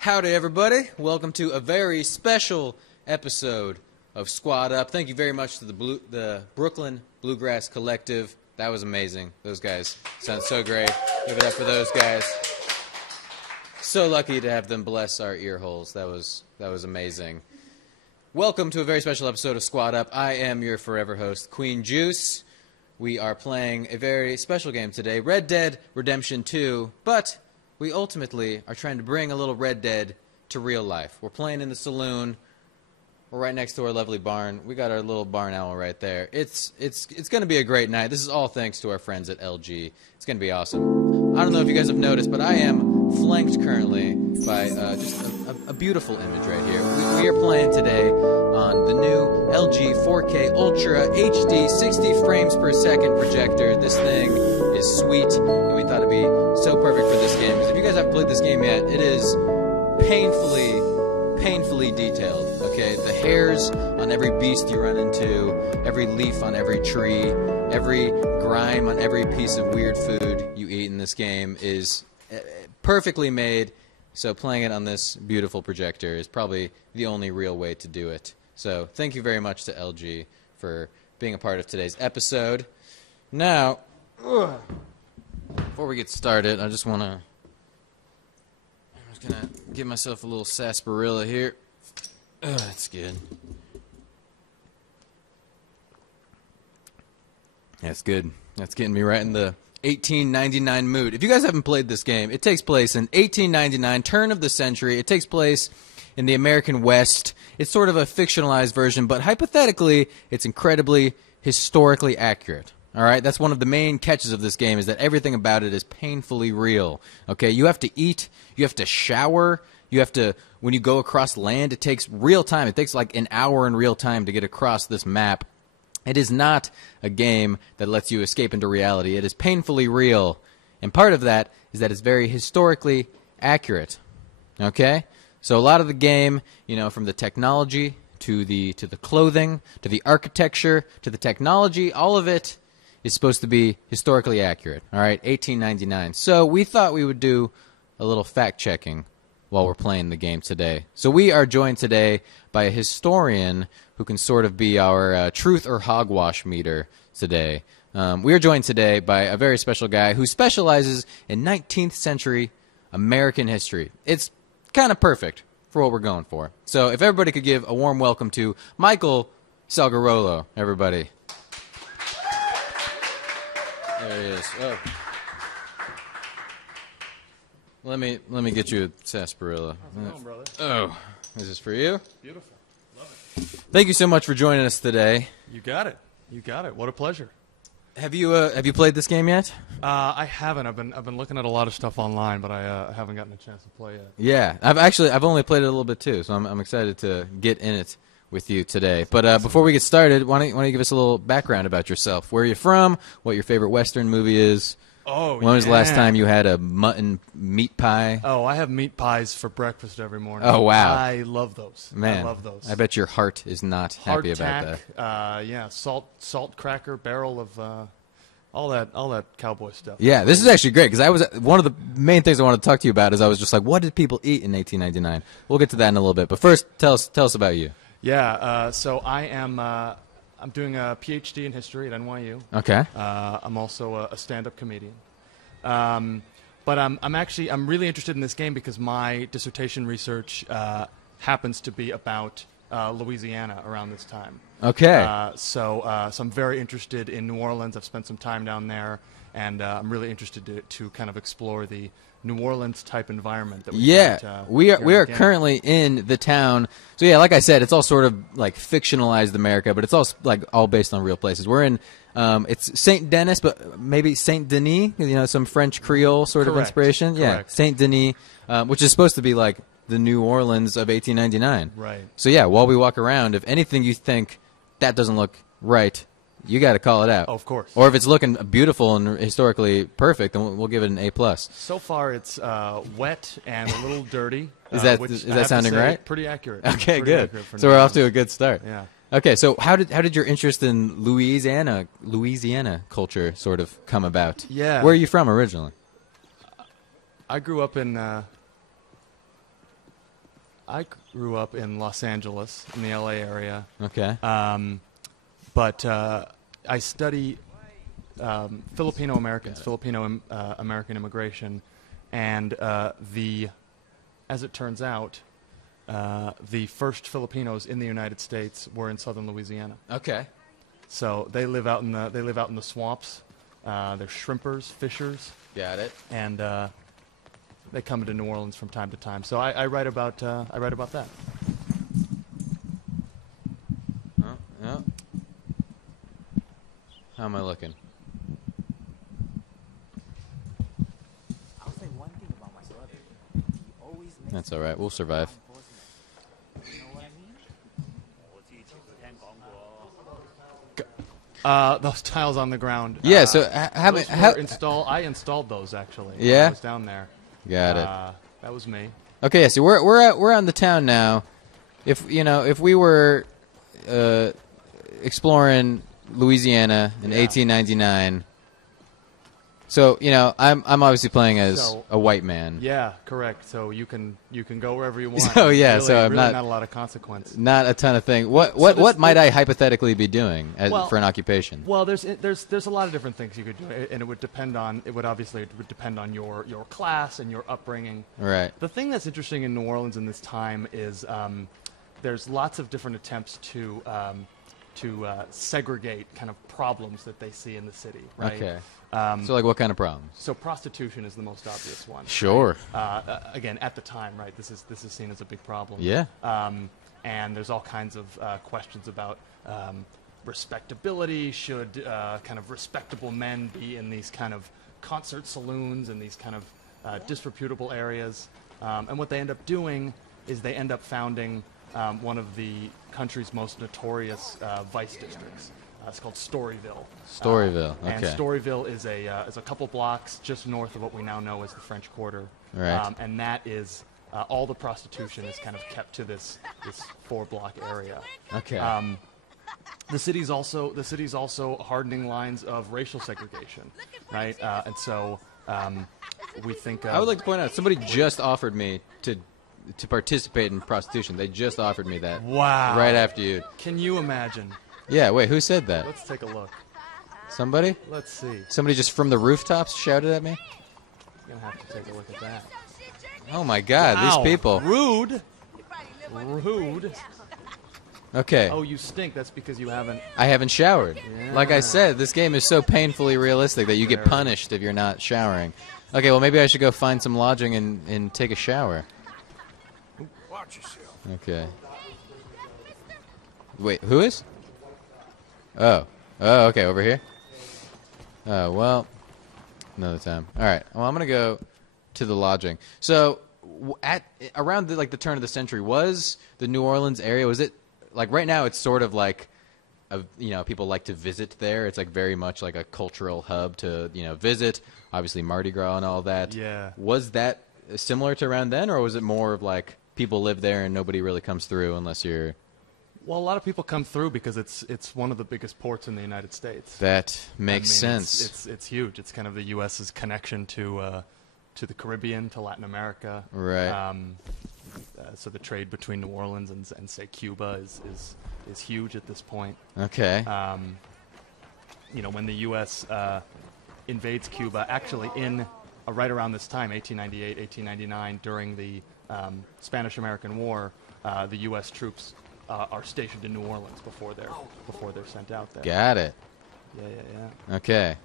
Howdy, everybody. Welcome to a very special episode of Squad Up. Thank you very much to the Brooklyn Bluegrass Collective. That was amazing. Those guys sound so great. Give it up for those guys. So lucky to have them bless our ear holes. That was amazing. Welcome to a very special episode of Squad Up. I am your forever host, Queen Juice. We are playing a very special game today, Red Dead Redemption 2, but we ultimately are trying to bring a little Red Dead to real life. We're playing in the saloon. We're right next to our lovely barn. We got our little barn owl right there. It's going to be a great night. This is all thanks to our friends at LG. It's going to be awesome. I don't know if you guys have noticed, but I am flanked currently by just a beautiful image right here. We are playing today on the new LG 4K Ultra HD 60 frames per second projector. This thing is sweet, and we thought it'd be so perfect for this game. Because if you guys haven't played this game yet, it is painfully detailed. Okay, the hairs on every beast you run into, every leaf on every tree, every grime on every piece of weird food you eat in this game is perfectly made. So playing it on this beautiful projector is probably the only real way to do it. So thank you very much to LG for being a part of today's episode. Now, before we get started, I'm just gonna give myself a little sarsaparilla here. That's good. That's good. That's getting me right in the 1899 mood. If you guys haven't played this game, it takes place in 1899, turn of the century. It takes place in the American West. It's sort of a fictionalized version, but hypothetically, it's incredibly historically accurate. All right, that's one of the main catches of this game, is that everything about it is painfully real. Okay, you have to eat, you have to shower, you have to, when you go across land, it takes real time. It takes like an hour in real time to get across this map. It is not a game that lets you escape into reality. It is painfully real, and part of that is that it's very historically accurate. Okay, so a lot of the game, you know, from the technology to the clothing to the architecture to the technology, all of it is supposed to be historically accurate. All right, 1899. So we thought we would do a little fact-checking while we're playing the game today. So we are joined today by a historian who can sort of be our truth or hogwash meter today. We are joined today by a very special guy who specializes in 19th century American history. It's kind of perfect for what we're going for. So if everybody could give a warm welcome to Michael Salgolo, everybody. There he is. Oh. Let me get you a sarsaparilla. How's it going, brother? Oh, is this for you? Beautiful. Love it. Thank you so much for joining us today. You got it. You got it. What a pleasure. Have you played this game yet? I haven't. I've been looking at a lot of stuff online, but I haven't gotten a chance to play yet. Yeah, I've only played it a little bit too, so I'm excited to get in it with you today. But before we get started, why don't you give us a little background about yourself? Where are you from? What your favorite Western movie is? Oh, when was the last time you had a mutton meat pie? Oh, I have meat pies for breakfast every morning. Oh, wow. I love those. Man, I love those. I bet your heart is not happy about that. Yeah, salt cracker, barrel of all that cowboy stuff. Yeah, this is actually great, because I was one of the main things I wanted to talk to you about is I was just like, what did people eat in 1899? We'll get to that in a little bit, but first, tell us about you. Yeah, so I am. I'm doing a PhD in history at NYU. Okay. I'm also a stand-up comedian. But I'm really interested in this game because my dissertation research happens to be about Louisiana around this time. Okay. So I'm very interested in New Orleans. I've spent some time down there, and I'm really interested to kind of explore the New Orleans type environment that we are currently in the town. So yeah, like I said, it's all sort of like fictionalized America, but it's all based on real places. We're in it's Saint Denis, but maybe Saint Denis, you know, some French Creole sort of inspiration. Correct. Yeah, Saint Denis, which is supposed to be like the New Orleans of 1899. Right. So yeah, while we walk around, if anything you think that doesn't look right, you got to call it out. Oh, of course. Or if it's looking beautiful and historically perfect, then we'll give it an A+. So far, it's wet and a little dirty. Is that sounding right? Pretty accurate. Okay, pretty good. Accurate So we're off to a good start. Yeah. Okay, so how did your interest in Louisiana culture sort of come about? Yeah. Where are you from originally? I grew up in I grew up in Los Angeles, in the LA area. Okay. But I study Filipino Americans, Filipino American immigration, and as it turns out, the first Filipinos in the United States were in southern Louisiana. Okay. So they live out in the swamps. They're shrimpers, fishers. Got it. And they come into New Orleans from time to time. So I write about that. Oh, yeah. How am I looking? I'll say one thing about my brother. He always makes That's all right. We'll survive. You know what I mean? Those tiles on the ground. Yeah. So I installed those actually. Yeah? When I was down there. Got it. That was me. Okay. So we're on the town now. If we were exploring Louisiana in 1899. So I'm obviously playing as a white man. Yeah, correct. So you can go wherever you want. So yeah, really, so I'm really not a lot of consequence. Not a ton of things. What might I hypothetically be doing for an occupation? Well, there's a lot of different things you could do, and it would depend on your class and your upbringing. Right. The thing that's interesting in New Orleans in this time is there's lots of different attempts to segregate kind of problems that they see in the city. Right. Okay. So like what kind of problems? So prostitution is the most obvious one. Sure. Again, at the time, right? This is seen as a big problem. Yeah. And there's all kinds of questions about respectability. Should kind of respectable men be in these kind of concert saloons and these kind of disreputable areas? And what they end up doing is they end up founding one of the country's most notorious vice districts. It's called Storyville. Storyville. Okay. And Storyville is a couple blocks just north of what we now know as the French Quarter. Right. And that is all the prostitution is kind of kept to this 4-block area. Okay. The city's also hardening lines of racial segregation, right? And so we think. I would like to point out somebody just offered me to participate in prostitution. They just offered me that. Wow. Right after you. Can you imagine? Yeah. Wait. Who said that? Let's take a look. Somebody? Let's see. Somebody just from the rooftops shouted at me? You're going to have to take a look at that. Oh, my God. Wow. These people. Rude. Rude. Okay. Oh, you stink. That's because you haven't. I haven't showered. Yeah. Like I said, this game is so painfully realistic that you get punished if you're not showering. Okay, well, maybe I should go find some lodging and take a shower. Watch yourself. Okay. Wait, who is? Oh, okay, over here? Oh, well, another time. All right, well, I'm going to go to the lodging. So, around the turn of the century, was the New Orleans area, was it, like right now it's sort of like, people like to visit there. It's like very much like a cultural hub to, visit. Obviously Mardi Gras and all that. Yeah. Was that similar to around then, or was it more of like people live there and nobody really comes through unless you're... Well, a lot of people come through because it's one of the biggest ports in the United States. That makes sense. It's huge. It's kind of the U.S.'s connection to the Caribbean, to Latin America. Right. So the trade between New Orleans and say Cuba is huge at this point. Okay. When the U.S. Invades Cuba, actually in right around this time, 1898, 1899, during the Spanish-American War, the U.S. troops are stationed in New Orleans before they're sent out there. Got it. Yeah. Okay.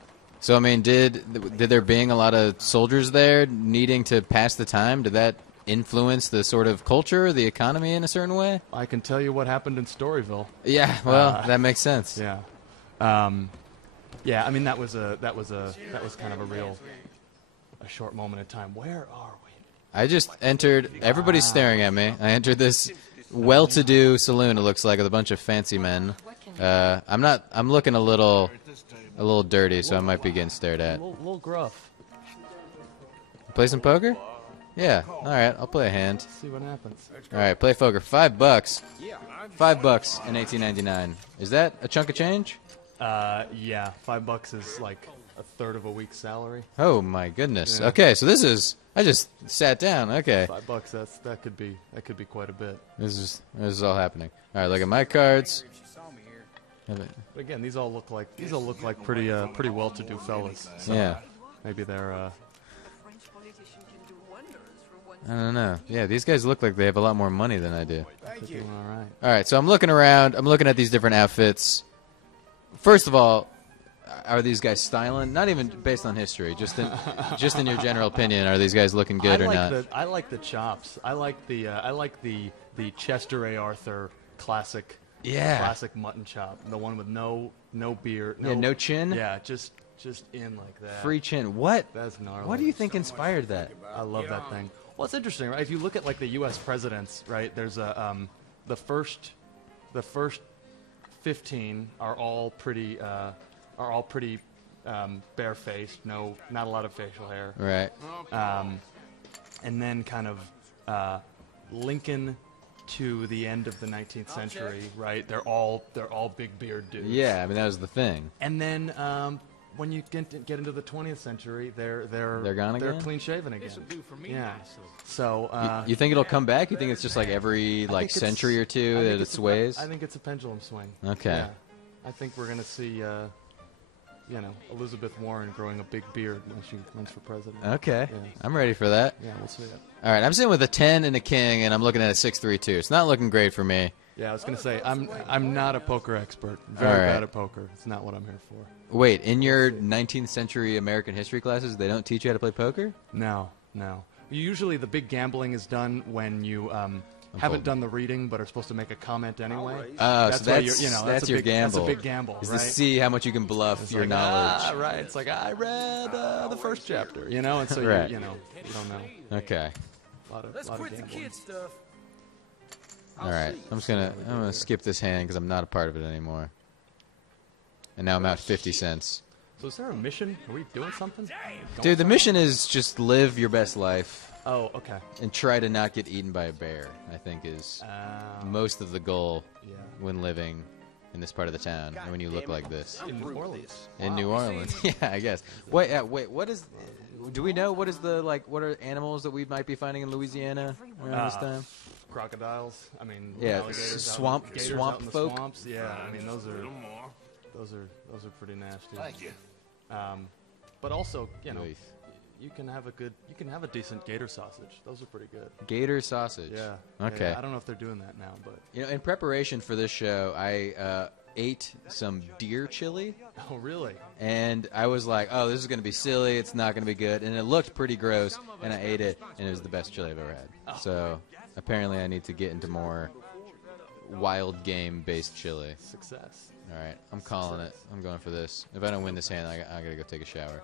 So, I mean, did there being a lot of soldiers there needing to pass the time, did that influence the sort of culture, the economy in a certain way? I can tell you what happened in Storyville. Yeah, well, that makes sense. Yeah. I mean that was kind of a short moment in time. Where are we? I just entered. Everybody's staring at me. I entered this well-to-do saloon. It looks like with a bunch of fancy men. I'm looking a little dirty, so I might be getting stared at. A little gruff. Play some poker? Yeah. All right. I'll play a hand. Let's see what happens. All right. Play poker. $5. $5 in 1899. Is that a chunk of change? Yeah. $5 is like a third of a week's salary. Oh my goodness. Yeah. Okay, so this is. I just sat down. Okay, $5. That could be quite a bit. this is all happening. All right, look at my cards. But again, these all look like pretty well-to-do fellas. So Yeah. maybe they're. I don't know. Yeah, these guys look like they have a lot more money than I do. Doing all right. All right, so I'm looking around. I'm looking at these different outfits. First of all, are these guys styling? Not even based on history, just in your general opinion, are these guys looking good or not? I like the chops. I like the Chester A. Arthur classic. Yeah. Classic mutton chop. The one with no beard. Yeah, no chin? Yeah, just in like that. Free chin. What? That's gnarly. What do you think inspired that? I love that thing. Well, it's interesting, right? If you look at like the U.S. presidents, right? There's a the first 15 are all pretty barefaced. No, not a lot of facial hair. Right. And then kind of Lincoln to the end of the 19th century, right? They're all big beard dudes. Yeah, I mean that was the thing. And then when you get into the 20th century, they're gone again? clean shaven again. This'll do for me Yeah. nicely. So You think it'll come back? You think it's just like every I like think century or two I think that it it's sways? I think it's a pendulum swing. Okay. Yeah. I think we're gonna see, Elizabeth Warren growing a big beard when she runs for president. Okay. Yeah. I'm ready for that. Yeah, we'll see it. All right, I'm sitting with a 10 and a king, and I'm looking at a 6-3-2. It's not looking great for me. Yeah, I was gonna say I'm not a poker expert. Very All right. bad at poker. It's not what I'm here for. Wait, in your 19th century American history classes, they don't teach you how to play poker? No. Usually the big gambling is done when you haven't done the reading but are supposed to make a comment anyway. Oh, That's so why that's, that's your a big, gamble. That's a big gamble, Is right? to see how much you can bluff It's your like, knowledge. right. It's like I read the first chapter, and so Right. you don't know. Okay. Let's lot of quit the gambling. kid stuff. All right. I'm gonna skip this hand because I'm not a part of it anymore. And now I'm out 50 cents. So is there a mission? Are we doing something? Dude, the mission is just live your best life Oh, okay. and try to not get eaten by a bear. I think is most of the goal Yeah. when living in this part of the town and when you look like this. In New Orleans. In New Orleans, yeah, I guess. Wait, what is? Do we know what is what are animals that we might be finding in Louisiana around this time? Crocodiles. I mean, Yeah, alligators swamp- gators swamp out in the folk. Swamps. Yeah, I mean those A are little more. those are pretty nasty. Thank you. But also, Oy. you can have a decent gator sausage. Those are pretty good. Gator sausage. Yeah. Okay. Yeah, I don't know if they're doing that now, but In preparation for this show, I ate some deer chili, oh really? and I was like, "Oh, this is going to be silly. It's not going to be good." And it looked pretty gross, and I ate it, and it was the best chili I've ever had. So apparently, I need to get into more wild game-based chili. Success. All right, I'm calling it. I'm going for this. If I don't win this hand, I gotta go take a shower.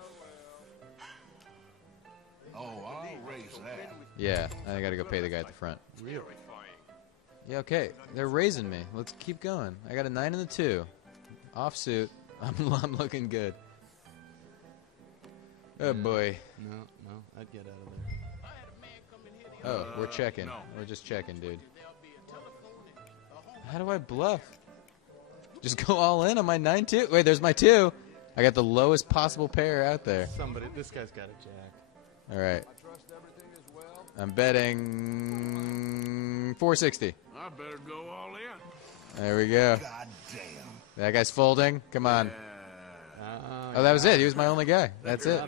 Oh, I'll raise that. Yeah, I gotta go pay the guy at the front. Really? Yeah, okay. They're raising me. Let's keep going. I got a 9 and a 2. Offsuit. I'm looking good. Oh boy. No, I'd get out of there. Oh, we're checking. We're just checking, dude. How do I bluff? Just go all in on my 9-2. Wait, there's my 2. I got the lowest possible pair out there. This guy's got a jack. All right. I'm betting 460. I better go all in. There we go. God damn. That guy's folding. Come on. Oh, that was it. He was my only guy. That's it.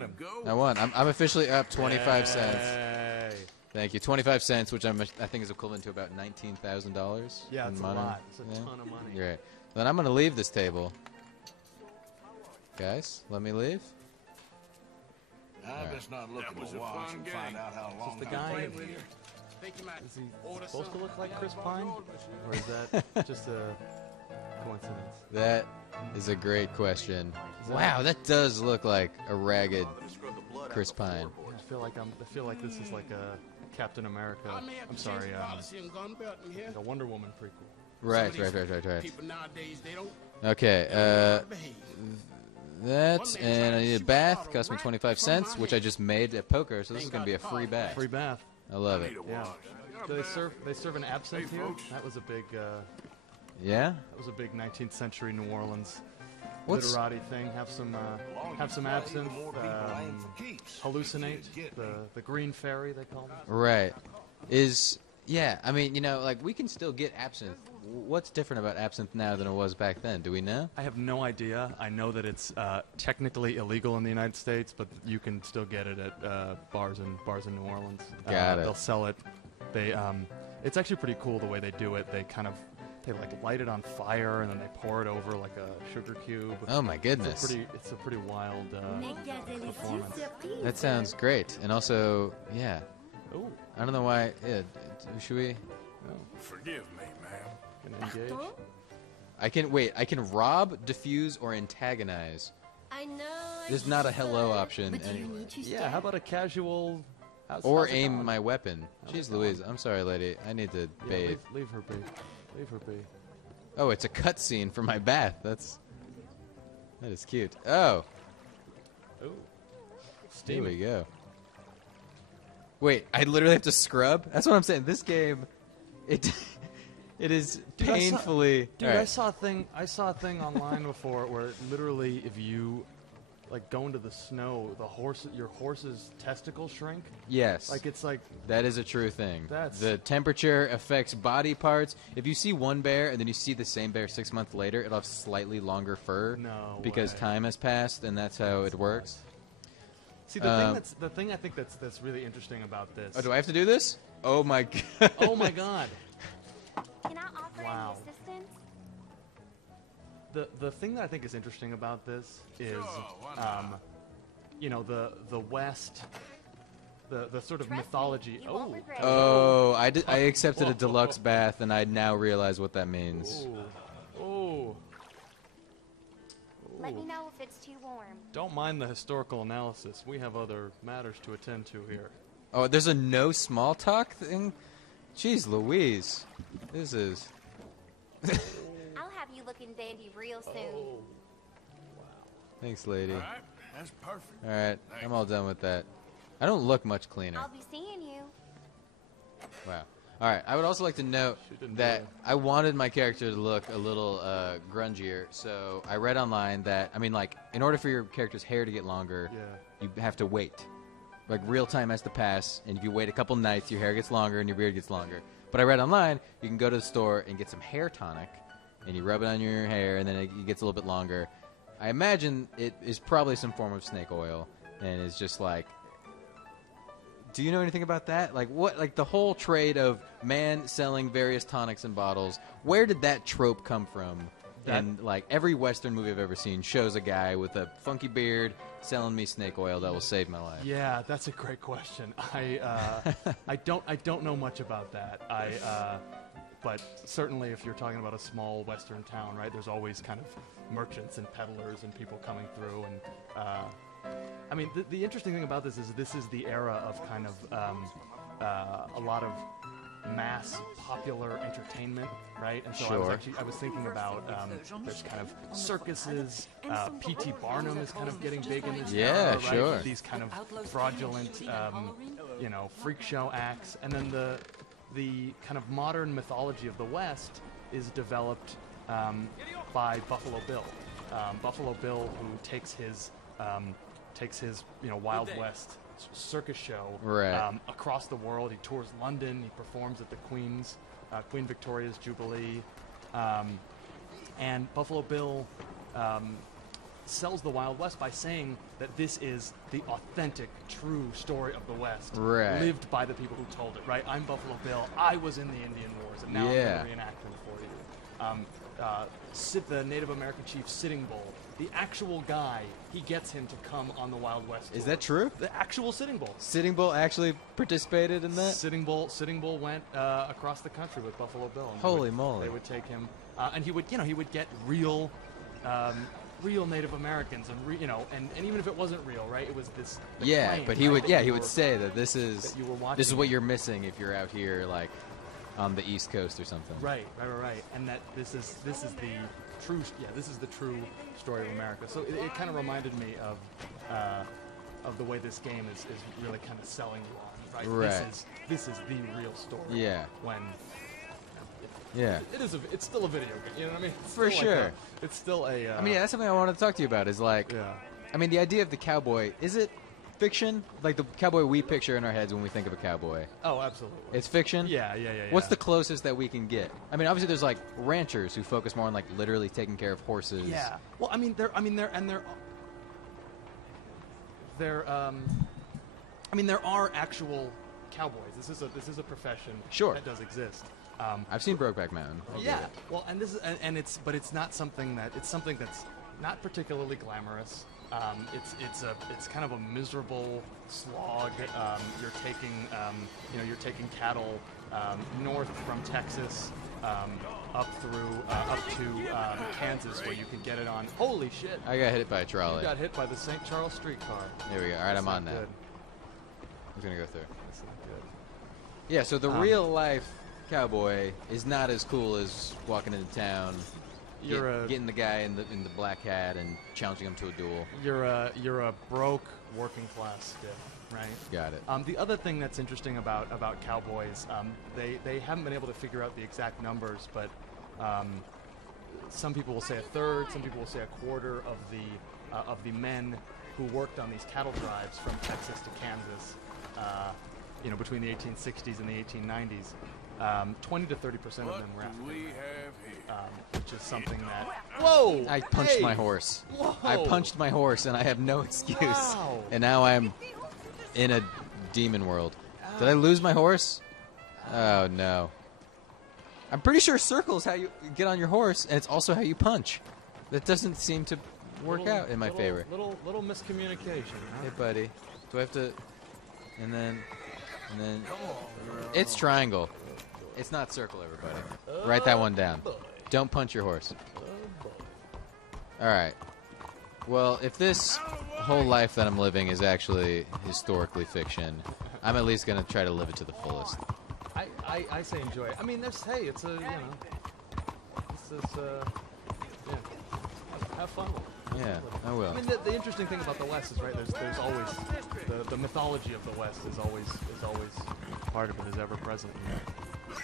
I won. I'm officially up 25 cents. Hey. Thank you. 25 cents, which I think is equivalent to about $19,000. Yeah, in it's money. a lot. It's a Yeah. ton of money. You're right. Then I'm going to leave this table. Guys, let me leave. I best not look at my watch and find out how long the I've guy played in- with you. Is he supposed to look like Chris Pine? Or is that just a coincidence? That is a great question. Wow, that does look like a ragged Chris Pine. I feel like this is like a Captain America. I'm sorry, like a Wonder Woman prequel. Right. People nowadays, they don't Okay, behave. that, and I need a bath. Cost me 25 cents, which I just made at poker, so this is going to be a free bath. Free bath. I love it. Yeah. Do they serve an absinthe here? That was a big Yeah? 19th century New Orleans literati thing. Have some absinthe. Hallucinate. The green fairy they call it. Right. Yeah, I mean, like, we can still get absinthe. What's different about absinthe now than it was back then? Do we know? I have no idea. I know that it's technically illegal in the United States, but you can still get it at bars in New Orleans. Got it. They'll sell it. It's actually pretty cool the way they do it. They like light it on fire and then they pour it over like a sugar cube. Oh my goodness! It's a pretty wild performance. That sounds great, and also, yeah. Oh, I don't know why. Yeah, should we? Forgive me, ma'am. can engage. I can rob, defuse, or antagonize. I know. There's not a hello option But do you anywhere. need to Yeah, how about a casual? Or how's it aim going? my weapon. Jeez Louise, I'm sorry, lady. I need to Yeah, bathe. leave her be. Leave her be. Oh, it's a cutscene for my bath. That is cute. Oh, Ooh. here Steamy. we go. Wait, I literally have to scrub? That's what I'm saying. This game, it is Dude, I saw- painfully. Dude, All right. I saw a thing online before where literally if you like go into the snow, your horse's testicles shrink. Yes. Like it's like That is a true thing. That's- The temperature affects body parts. If you see one bear and then you see the same bear 6 months later, it'll have slightly longer fur. No because way. time has passed, and that's how it works. See the thing I think that's really interesting about this. Oh, do I have to do this? Oh my god. Oh my god. Can I offer Wow. any assistance? The thing that I think is interesting about this is Sure, why not? the West, the sort of Trust me, mythology. you won't Oh. regret it. Oh, I accepted a deluxe bath, and I now realize what that means. Oh. Let me know if it's too warm. Don't mind the historical analysis. We have other matters to attend to here. Oh, there's a no small talk thing? Jeez Louise. This is... I'll have you looking dandy real soon. Thanks, lady. All right, that's perfect. All right, I'm all done with that. I don't look much cleaner. I'll be seeing you. Wow. All right. I would also like to note She didn't that really- I wanted my character to look a little grungier. So I read online that in order for your character's hair to get longer, Yeah. you have to wait. Like real time has to pass, and if you wait a couple nights, your hair gets longer and your beard gets longer. But I read online you can go to the store and get some hair tonic, and you rub it on your hair, and then it gets a little bit longer. I imagine it is probably some form of snake oil, and it's just like. Do you know anything about that? Like what? Like the whole trade of man selling various tonics and bottles. Where did that trope come from? And like every Western movie I've ever seen shows a guy with a funky beard selling me snake oil that will save my life. Yeah, that's a great question. I don't know much about that. But certainly if you're talking about a small Western town, right? There's always kind of merchants and peddlers and people coming through and. I mean, the interesting thing about this is the era of kind of a lot of mass popular entertainment, right? And so Sure. I was thinking about there's kind of circuses. P.T. Barnum is kind of getting big in this Yeah, era, right? sure. These kind of fraudulent, freak show acts, and then the kind of modern mythology of the West is developed by Buffalo Bill. Buffalo Bill, who takes his Wild West circus show Right. across the world. He tours London. He performs at the Queen Victoria's Jubilee, and Buffalo Bill sells the Wild West by saying that this is the authentic, true story of the West, Right. lived by the people who told it. Right? I'm Buffalo Bill. I was in the Indian Wars, and now I'm Yeah. going to reenact them for you. The Native American chief Sitting Bull, the actual guy, he gets him to come on the Wild West. Is tour. that true? The actual Sitting Bull. Sitting Bull actually participated in that? Sitting Bull went across the country with Buffalo Bill. And Holy moly. They would take him, and he would get real Native Americans, and even if it wasn't real, right? It was this. the Yeah, claim, but he right, would. that Yeah, you he were- would say that this is that you were watching this is what it. you're missing if you're out here like on the East Coast or something. Right, and that this is the true. Yeah, this is the true story of America. So it kind of reminded me of the way this game is really kind of selling you on. Right. Right. This is the real story. Yeah. When Yeah. It's still a video game. You know what I mean? It's For still like sure. it's still a. I mean, yeah, that's something I wanted to talk to you about. Is like, Yeah. I mean, the idea of the cowboy, is it fiction? Like the cowboy we picture in our heads when we think of a cowboy. Oh, absolutely. It's fiction? Yeah. What's the closest that we can get? I mean, obviously there's like ranchers who focus more on like literally taking care of horses. Yeah. Well, there are actual cowboys. This is a profession. Sure. That does exist. I've seen Brokeback Mountain. I get Yeah. it. Well, and this is but it's not something that's not particularly glamorous. It's kind of a miserable slog. You're taking cattle north from Texas up to Kansas, where you can get it on. Holy shit! I got hit by a trolley. You got hit by the St. Charles streetcar. There we go. All right, I'm on that. Good. I'm going to go through. That's not good. Yeah, so the real life cowboy is not as cool as walking into town, getting the guy in the black hat and challenging him to a duel. You're a broke working class stiff, right? Got it. The other thing that's interesting about cowboys, they haven't been able to figure out the exact numbers, but some people will say a third, some people will say a quarter of the men who worked on these cattle drives from Texas to Kansas, between the 1860s and the 1890s. 20 to 30% of them were African, We have here. which is something that. Whoa! I punched my horse. Whoa. I punched my horse, and I have no excuse. Wow. And now I'm in a demon world. Did I lose my horse? Oh, no. I'm pretty sure circle is how you get on your horse, and it's also how you punch. That doesn't seem to work out in my favor. Little miscommunication. Huh? Hey, buddy. Do I have to... And then... It's triangle. It's not circle, everybody. Write that one down. Don't punch your horse. All right. Well, if this whole life that I'm living is actually historically fiction, I'm at least going to try to live it to the fullest. I say enjoy it. I mean, it's a have fun with it. Yeah, I will. I mean, the interesting thing about the West is, right, there's always the mythology of the West is always part of it, is ever present in the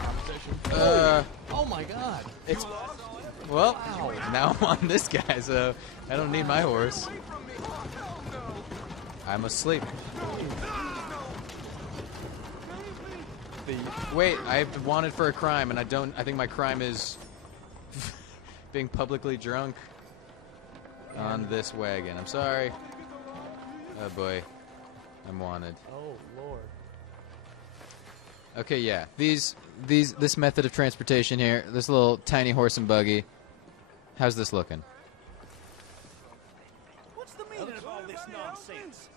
conversation. Oh my God! It's well, now I'm on this guy, so I don't need my horse. I'm asleep. Wait, I've been wanted for a crime, and I think my crime is being publicly drunk on this wagon. I'm sorry. Oh boy, I'm wanted. Oh Lord. Okay, yeah. This method of transportation here, this little tiny horse and buggy. How's this looking? What's the meaning of all this nonsense?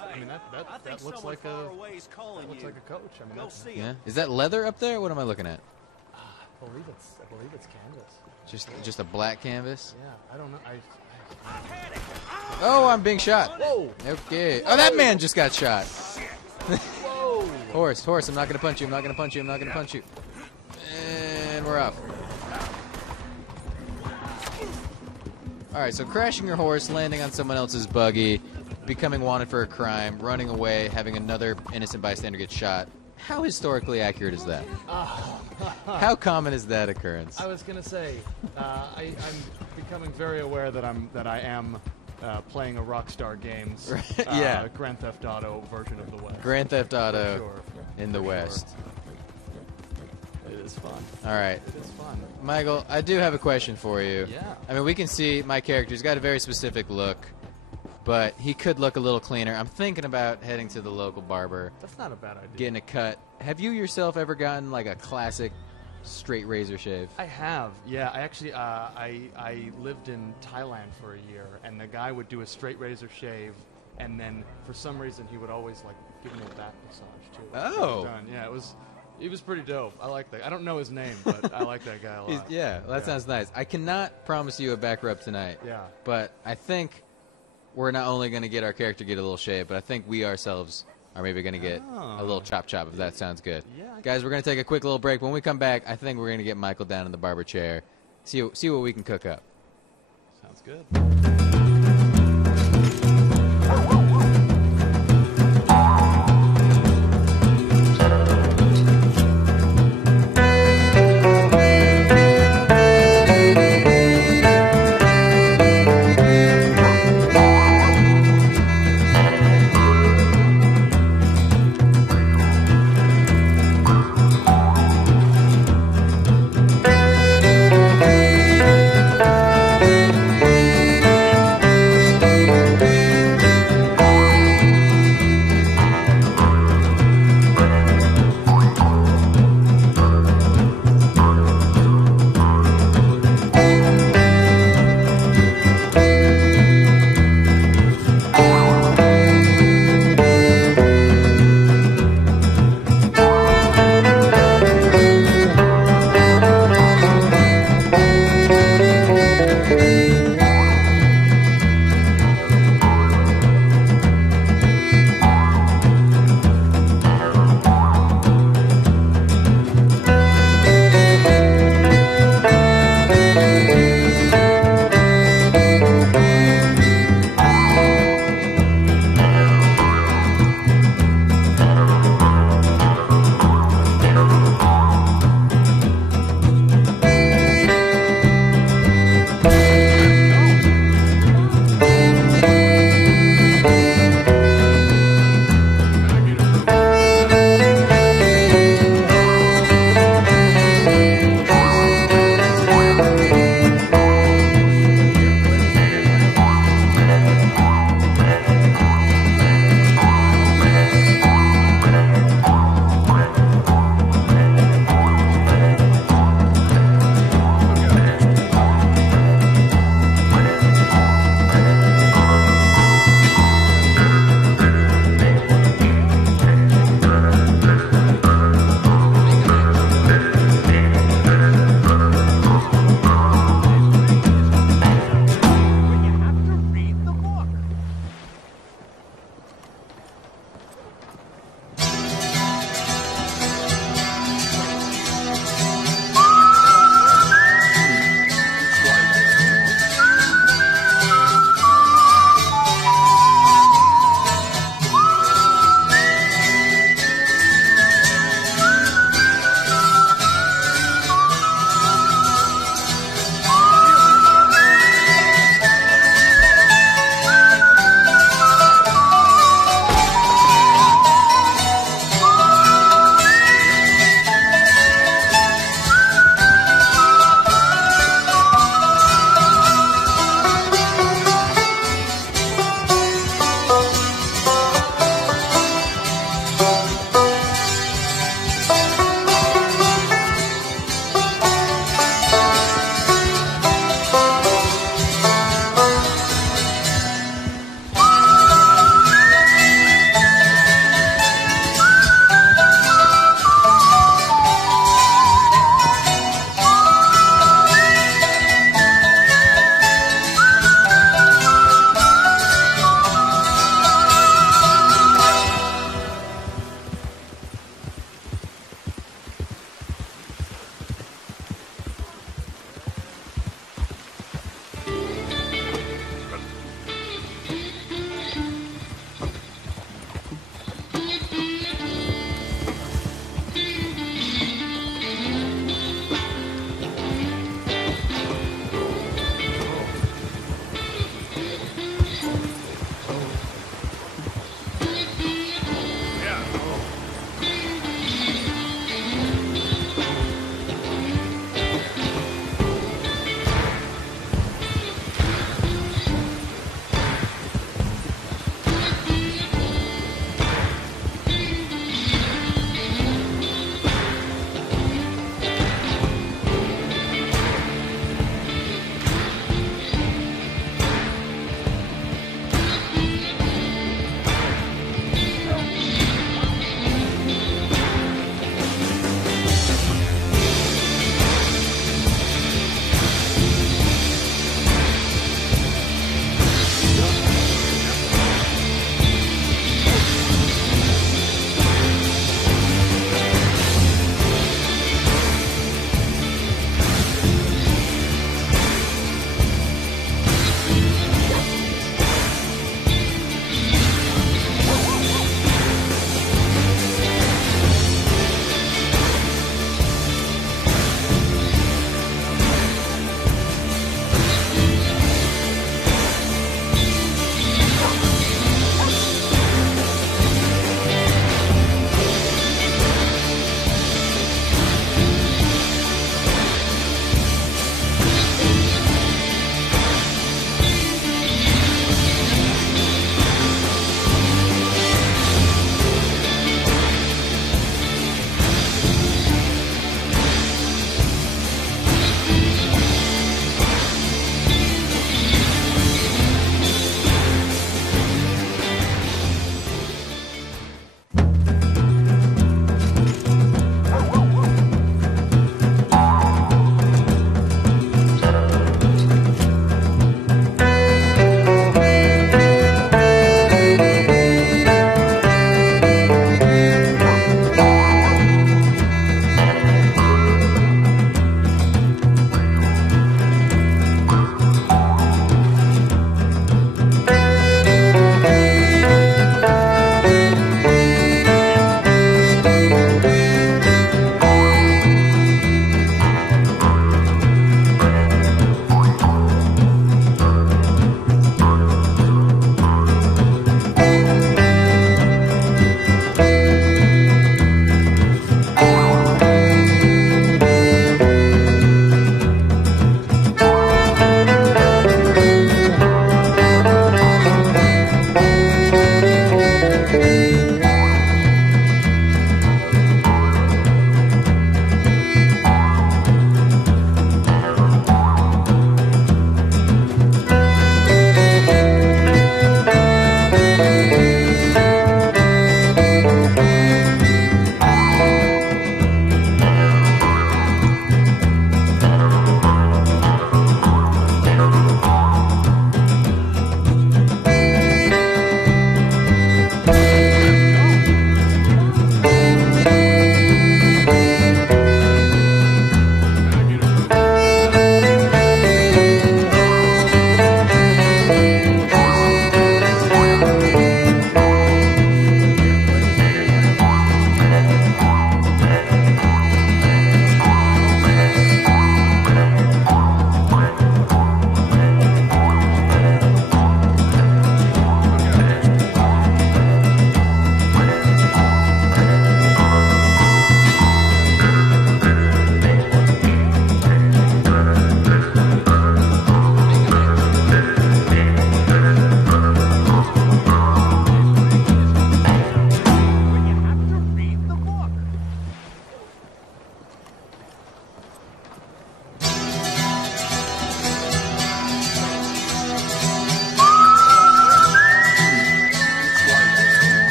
I mean, that looks like a coach. I mean, Go see Yeah. Is that leather up there? What am I looking at? I believe it's canvas. Just a black canvas? Yeah, I don't know. Oh, I'm being shot. Whoa! Okay. Oh, that man just got shot. Whoa! Horse, I'm not going to punch you. I'm not going to punch you. I'm not going to punch you. And we're off. All right, so crashing your horse, landing on someone else's buggy, becoming wanted for a crime, running away, having another innocent bystander get shot. How historically accurate is that? How common is that occurrence? I was gonna say, I'm becoming very aware that I am playing a Rockstar Games, Yeah. Grand Theft Auto version of the West. Grand Theft Auto Sure. in the West. It is fun. All right. It is fun. Michael, I do have a question for you. Yeah. I mean, we can see my character's got a very specific look, but he could look a little cleaner. I'm thinking about heading to the local barber, That's not a bad idea. getting a cut. Have you yourself ever gotten like a classic straight razor shave? I have, yeah. I actually, I lived in Thailand for a year, and the guy would do a straight razor shave, and then for some reason he would always like give me a back massage too. Oh. Done. Yeah, it was pretty dope. I like that. I don't know his name, but I like that guy a lot. Yeah, well, that sounds nice. I cannot promise you a back rub tonight. Yeah. But I think we're not only going to get our character get a little shave, but I think we ourselves are maybe going to get a little chop, if that sounds good. Yeah. Guys, we're going to take a quick little break. When we come back, I think we're going to get Michael down in the barber chair, see what we can cook up. Sounds good.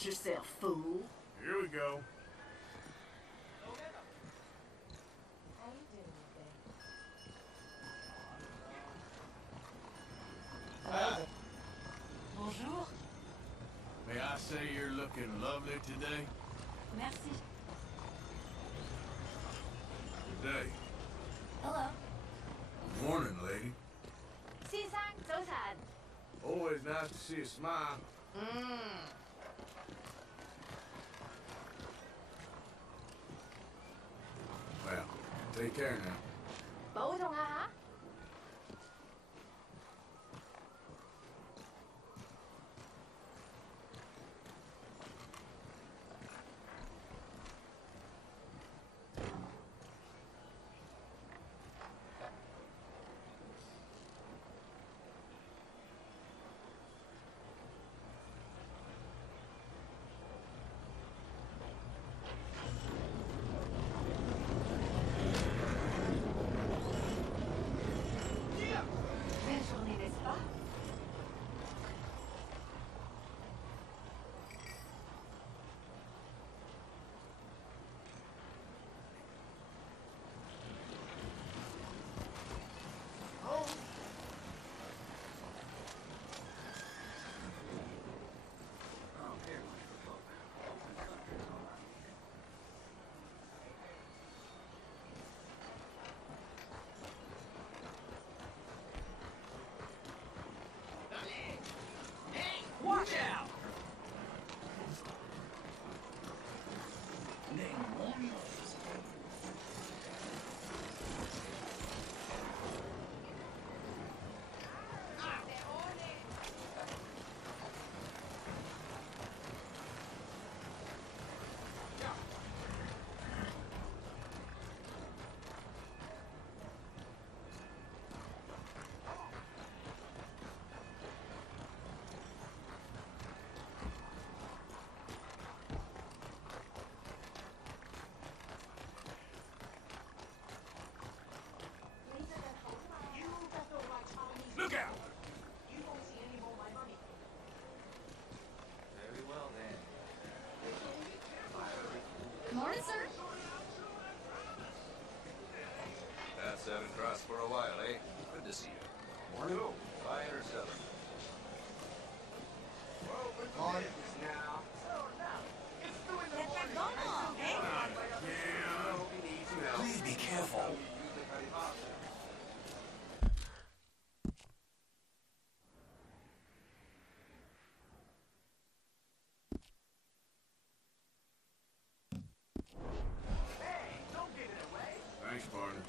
Watch yourself, fool. Here we go. Bonjour. May I say you're looking lovely today? Merci. Good day. Hello. Morning, lady. 先生，早晨。 Always nice to see a smile. Well, take care now. 保重啊吓。Belle journée, n'est-ce pas? Watch out! Look out! Very well then. Morning, sir. That's haven't crossed for a while, eh? Good to see you. Morning. Buying or selling? Please be careful. Thanks, partner.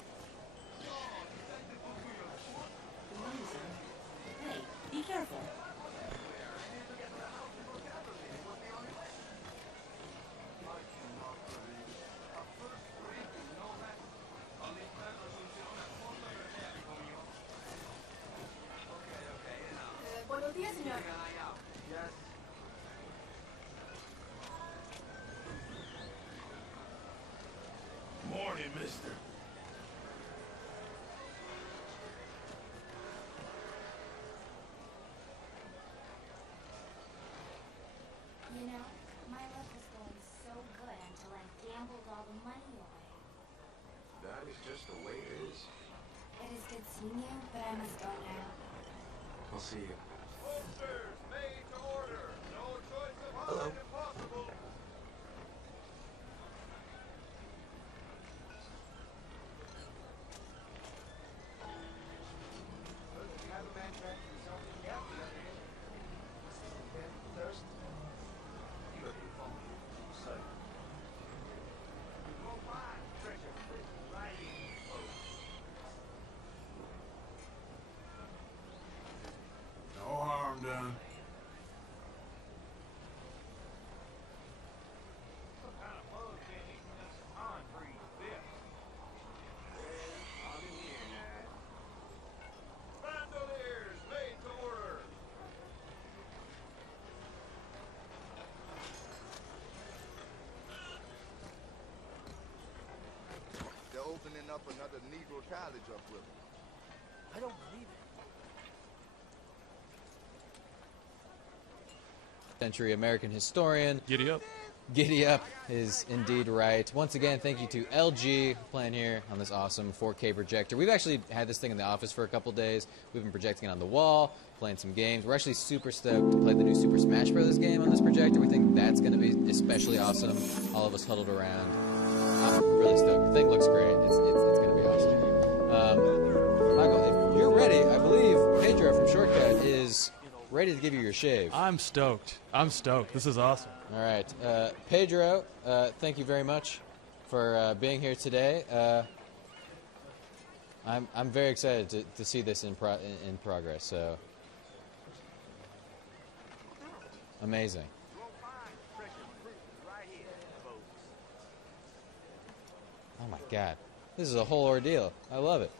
Hey, be careful. Buenos días, señor. Morning, mister. You know, my life was going so good until I gambled all the money away. That is just the way it is. It is good seeing you, but I must go now. I'll see you. Posters made to order. No choice of Hello. possible. No harm done. Bandoliers made to order. They're opening up another Negro college up with them. I don't believe it. century American historian. Giddy up. Giddy up is indeed right. Once again, thank you to LG playing here on this awesome 4K projector. We've actually had this thing in the office for a couple days. We've been projecting it on the wall, playing some games. We're actually super stoked to play the new Super Smash Bros. Game on this projector. We think that's going to be especially awesome. All of us huddled around. I'm really stoked. The thing looks great. It's going to be awesome. Michael, if you're ready, I believe Pedro from Shortcut is ready to give you your shave. I'm stoked. I'm stoked. This is awesome. All right. Pedro, thank you very much for being here today. I'm very excited to see this in progress. So amazing. Oh my God, this is a whole ordeal. I love it.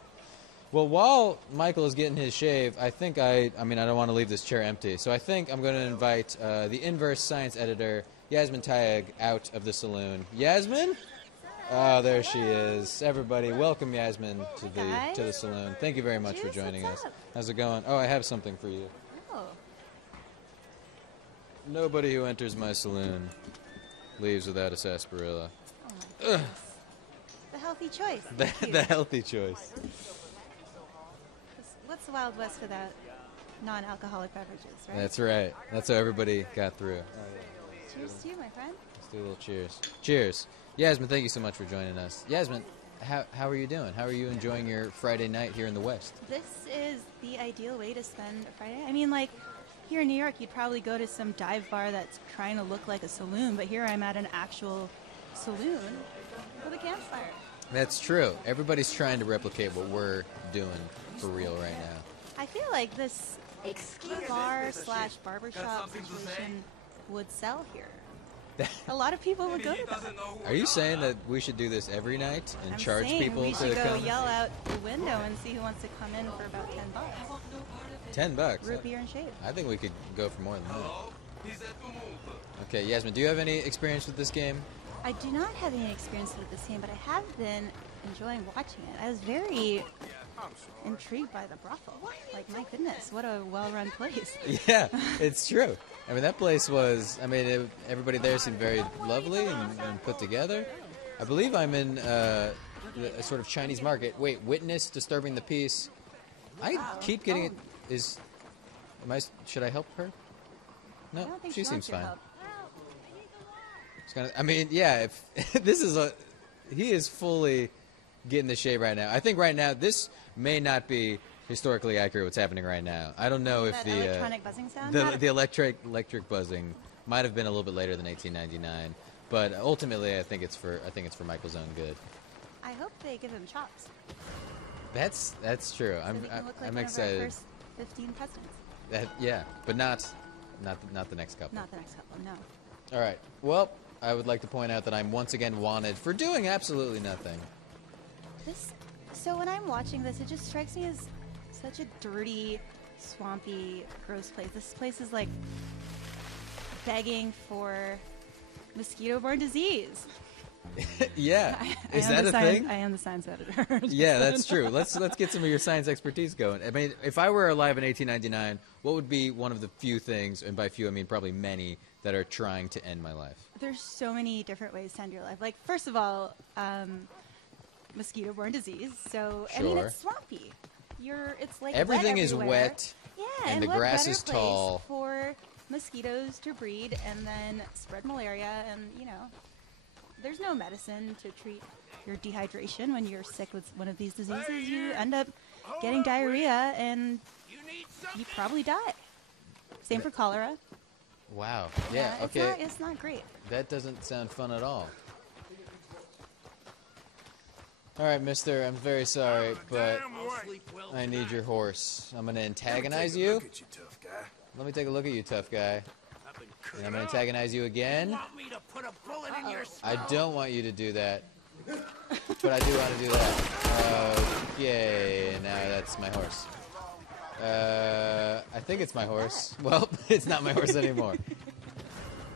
Well, while Michael is getting his shave, I think I don't want to leave this chair empty. So I think I'm going to invite the Inverse Science editor, Yasmin Tayeg, out of the saloon. Yasmin? Oh, there she is. Everybody, welcome Yasmin to the saloon. Thank you very much for joining us. How's it going? Oh, I have something for you. Oh. Nobody who enters my saloon leaves without a sarsaparilla. Oh my goodness. The healthy choice. The healthy choice. What's the Wild West without non-alcoholic beverages, right? That's right. That's how everybody got through. Cheers to you, my friend. Let's do a little cheers. Cheers. Yasmin, thank you so much for joining us. Yasmin, how are you doing? How are you enjoying your Friday night here in the West? This is the ideal way to spend a Friday. I mean, like, here in New York, you'd probably go to some dive bar that's trying to look like a saloon, but here I'm at an actual saloon with a campfire. That's true. Everybody's trying to replicate what we're doing for real right now. I feel like this bar/barbershop situation would sell here. A lot of people would go to that. Are you saying that we should do this every night and I'm charge saying people we to should go come? yell out the window and see who wants to come in for about $10. $10. Root beer and shave. I think we could go for more than that. Okay, Yasmin, do you have any experience with this game? I do not have any experience with this game, but I have been enjoying watching it. I was very intrigued by the brothel. Like, my goodness, what a well-run place. Yeah, it's true. I mean, that place was, everybody there seemed very lovely and put together. I believe I'm in a sort of Chinese market. Wait, witness disturbing the peace. I keep getting it. Should I help her? No, I don't think she she seems wants your fine. help. He is fully getting the shave right now. I think right now this may not be historically accurate what's happening right now. I don't know if That the electronic buzzing sound? the electric buzzing might have been a little bit later than 1899, but ultimately I think it's for Michael's own good. I hope they give him chops. That's true. So we can look like I'm one excited. Of our first 15 presidents. But not the next couple. Not the next couple, no. All right. Well, I would like to point out that I'm once again wanted for doing absolutely nothing. So when I'm watching this, it just strikes me as such a dirty, swampy, gross place. This place is like begging for mosquito-borne disease. Yeah. Is that a thing? I am the science editor. Yeah, that's true. Let's get some of your science expertise going. I mean, if I were alive in 1899, what would be one of the few things, and by few I mean probably many, that are trying to end my life? There's so many different ways to end your life. Like, first of all, mosquito-borne disease. So, I mean, Sure. it's swampy. It's like Everything wet is everywhere. wet, Yeah, and the what grass better is place tall. for mosquitoes to breed and then spread malaria, and there's no medicine to treat your dehydration when you're sick with one of these diseases. You end up getting diarrhea and you probably die. Same for cholera. Wow. Yeah, it's okay. It's not great. That doesn't sound fun at all. All right, mister, I'm very sorry, but I need your horse. I'm going to antagonize you. Look at you, tough guy. Let me take a look at you, tough guy. And I'm going to antagonize you again. Want me to put a bullet in your I don't want you to do that, but I do want to do that. Okay, now that's my horse. I think it's my horse. Well, it's not my horse anymore.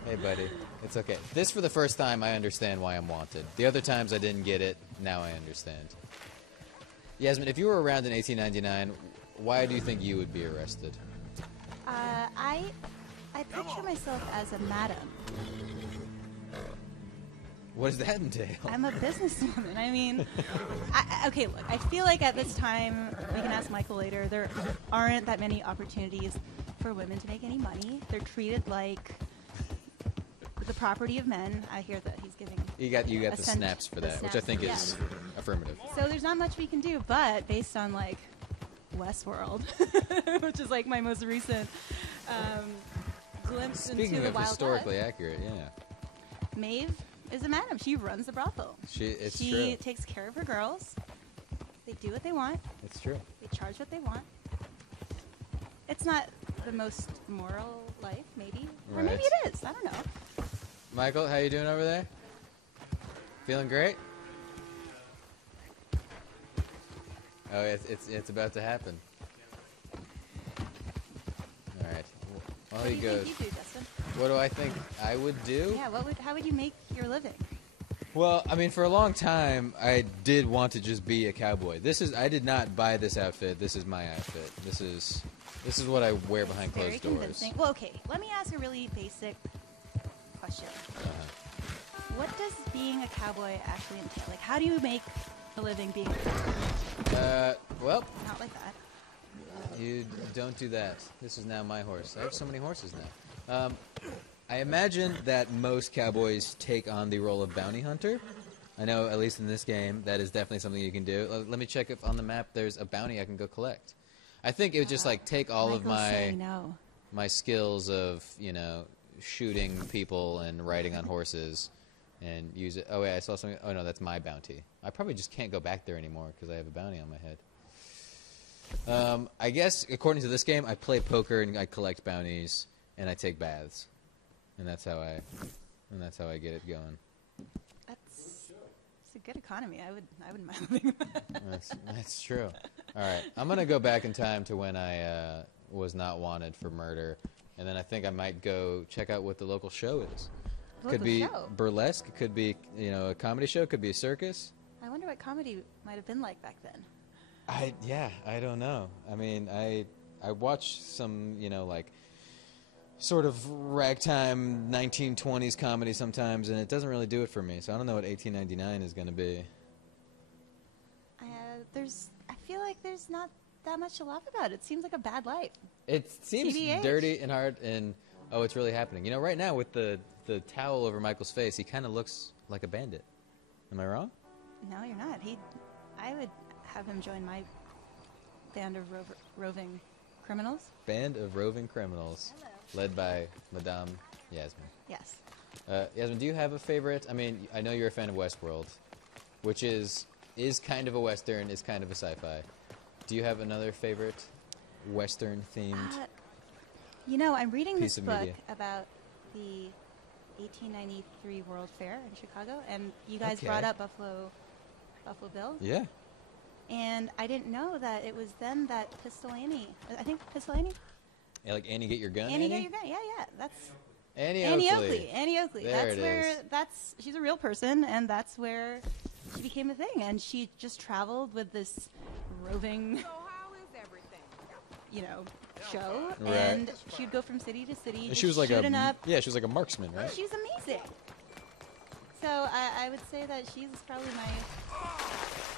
Hey, buddy. It's okay. This, for the first time, I understand why I'm wanted. The other times I didn't get it. Now I understand. Yasmin, if you were around in 1899, why do you think you would be arrested? I I picture myself as a madam. What does that entail? I'm a businesswoman. I mean, okay, look, I feel like at this time, we can ask Michael later, there aren't that many opportunities for women to make any money. They're treated like the property of men. I hear that he's giving You got the snaps for that, which I think is affirmative. So there's not much we can do, but based on like Westworld, which is like my most recent glimpse into the Speaking of Wild historically West, accurate, yeah. Maeve is a madam. She runs the brothel. She She takes care of her girls. They do what they want. It's true. They charge what they want. It's not the most moral life, maybe. Or maybe it is. I don't know. Michael, how you doing over there? Feeling great? Oh, it's about to happen. All right. Well, What do he you goes. think you do, Justin? What do I think I would do? Yeah. How would you make your living? Well, I mean, for a long time, I did want to just be a cowboy. I did not buy this outfit. This is my outfit. This is what I wear behind Very closed doors. convincing. Well, okay. Let me ask a really basic question. What does being a cowboy actually entail? Like, how do you make a living being a cowboy? Well, Not like that. you don't do that. This is now my horse. I have so many horses now. I imagine that most cowboys take on the role of bounty hunter. I know, at least in this game, that is definitely something you can do. Let me check if on the map there's a bounty I can go collect. I think it would just like take all of Michael's saying no. my skills of, shooting people and riding on horses and use it. Oh, wait, I saw something. Oh, no, that's my bounty. I probably just can't go back there anymore because I have a bounty on my head. I guess, according to this game, I play poker and I collect bounties and I take baths. And that's how I get it going. It's a good economy. I wouldn't mind living that. That's true. All right, I'm gonna go back in time to when I was not wanted for murder, and then I think I might go check out what the local show is. Could be show? burlesque. It could be a comedy show. Could be a circus. I wonder what comedy might have been like back then. I don't know. I mean, I watch some like sort of ragtime 1920s comedy sometimes, and it doesn't really do it for me. So I don't know what 1899 is going to be. I feel like there's not that much to laugh about. It seems like a bad life. It seems TBH. dirty and hard, and it's really happening. Right now with the towel over Michael's face, he kind of looks like a bandit. Am I wrong? No, you're not. I would have him join my band of roving criminals. Band of roving criminals. Hello. Led by Madame Yasmin. Yes. Yasmin, do you have a favorite? I mean, I know you're a fan of Westworld, which is kind of a Western, is kind of a sci-fi. Do you have another favorite Western-themed I'm reading piece this of book media? about the 1893 World Fair in Chicago, and you guys Okay. brought up Buffalo Bill. Yeah. And I didn't know that it was then that Pistol Annie, I think Pistol Annie? Yeah, like Annie Get Your Gun, Annie Get Your Gun, yeah, that's Annie Annie Oakley. Oakley. Annie Oakley. There That's it where is. she's a real person, and that's where she became a thing. And she just traveled with this roving, show, Right. and she'd go from city to city. And just she was like shooting up. she was like a marksman, right? She's amazing. So I would say that she's probably my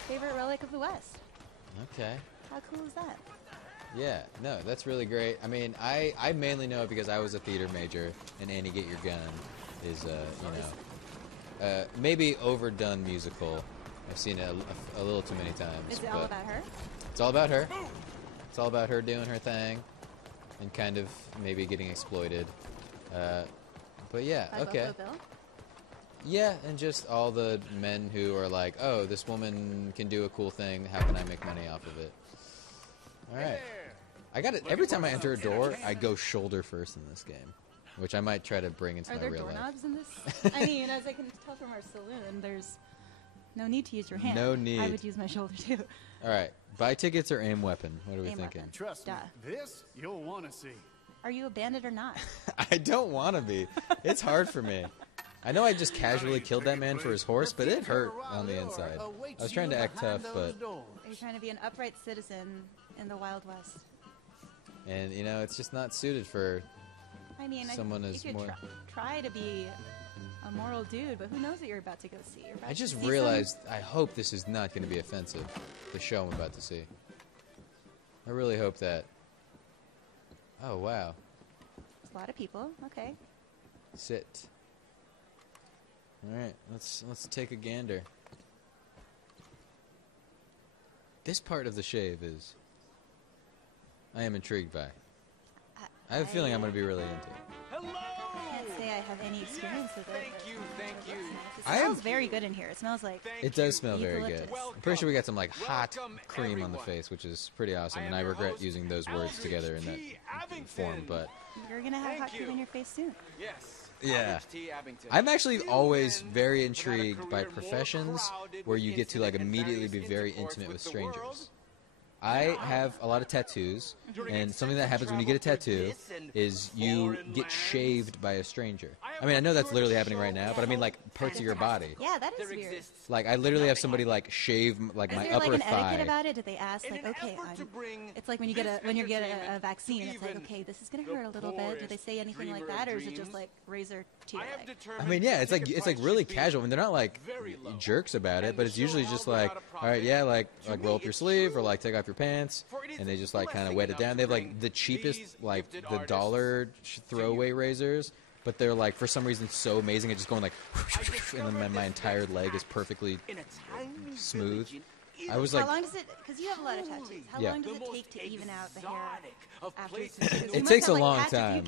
favorite relic of the West. Okay. How cool is that? Yeah, no, that's really great. I mean, I mainly know it because I was a theater major, and Annie Get Your Gun is, maybe overdone musical. I've seen it a little too many times. Is it all about her? It's all about her. It's all about her doing her thing and kind of maybe getting exploited. But yeah, By okay. Buffalo Bill? Yeah, and just all the men who are like, oh, this woman can do a cool thing. How can I make money off of it? All right. I got it. Every time I enter a door, I go shoulder first in this game, which I might try to bring into Are my there real life. doorknobs in this? I mean, as I can tell from our saloon, there's no need to use your hand. No need. I would use my shoulder too. All right. Buy tickets or aim weapon? What are we Aim thinking? weapon. Trust me, Duh. this you'll want to see. Are you a bandit or not? I don't want to be. It's hard for me. I know I just casually killed that man for his horse, but it hurt on the inside. I was trying to act tough, but... Are you trying to be an upright citizen in the Wild West? And, it's just not suited for I mean, someone you is could more. try to be a moral dude, but who knows what you're about to go see? You're about I to just see realized. I hope this is not going to be offensive. The show I'm about to see. I really hope that. Oh wow. a lot of people. Okay. Sit. All right, let's take a gander. This part of the shave is. I am intrigued by. I have a feeling I'm going to be really into it. I can't say I have any experience with it. Thank you. It smells very good in here. It smells like It does smell very good. eucalyptus. I'm pretty sure we got some like hot Welcome, cream on the everyone. face, which is pretty awesome, and I your regret host, using those words Aldrich together in that T. form, Abington. but You're gonna have Thank hot cream you. in your face soon. Yes. yeah. Aldrich T. Abington. I'm actually Few always men very without a intrigued by career more professions crowded where with you get to like intimate and immediately be various very intercourse intimate with the world. strangers. I have a lot of tattoos, and something that happens when you get a tattoo is you get shaved by a stranger. I mean, I know that's literally happening right now, but I mean like parts of your body. Yeah, that is weird. Like I literally have somebody like shave like Is my there upper like an etiquette thigh. about it? Did they ask like, okay, it's like when you get a vaccine, it's like, okay, this is gonna hurt a little bit. Do they say anything like that, or is it just like razor to your leg? I mean, yeah, it's like really casual. I mean, they're not like jerks about it, but it's usually just like, all right, yeah, like roll up your sleeve or like take off your pants, and they just like kind of wet it down. They have like the cheapest, like the dollar throwaway razors, but they're like for some reason so amazing. It's just going like, and then my entire leg is perfectly smooth. I was like, how long does it? Because you have a lot of tattoos. How Yeah. long does it take to even out the hair after it's It takes a long time.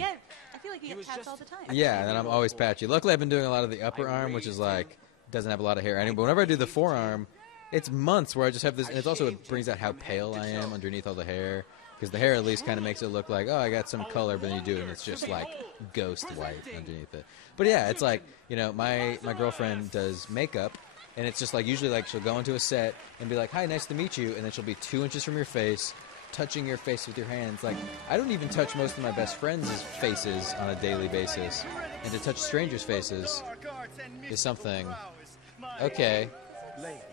I feel like you get tats all the time. yeah, and then I'm always patchy. Luckily, I've been doing a lot of the upper arm, which is like doesn't have a lot of hair anymore. But whenever I do the forearm, it's months where I just have this, and it's also it brings out how pale I am underneath all the hair, because the hair at least kind of makes it look like, oh, I got some color, but then you do it and it's just like ghost white underneath it. But yeah, it's like, you know, my girlfriend does makeup, and it's just like usually like she'll go into a set and be like, hi, nice to meet you, and then she'll be 2 inches from your face, touching your face with your hands. Like, I don't even touch most of my best friends' faces on a daily basis, and to touch strangers' faces is something. Okay,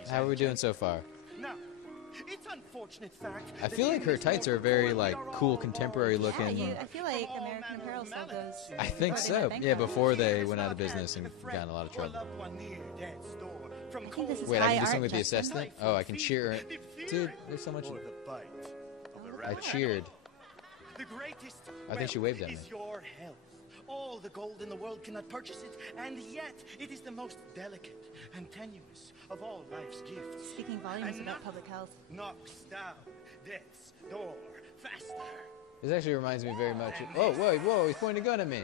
how are we doing so far? It's unfortunate fact. I feel like her tights are very like cool, contemporary Yeah, looking. I feel like American Apparel sold those. I think before they so. went Yeah, bankrupt. before they went out of business and got in a lot of trouble. I think this is Wait, I high can do art, something with the Justin. assistant? Oh, I can cheer her. Dude, there's so much. I cheered. The greatest I think she waved at me. is your health. All the gold in the world cannot purchase it, and yet it is the most delicate and tenuous of all life's gifts. Speaking volumes And about public health. knocks down death's door faster. This actually reminds me very much. Oh, whoa, he's pointing a gun at me.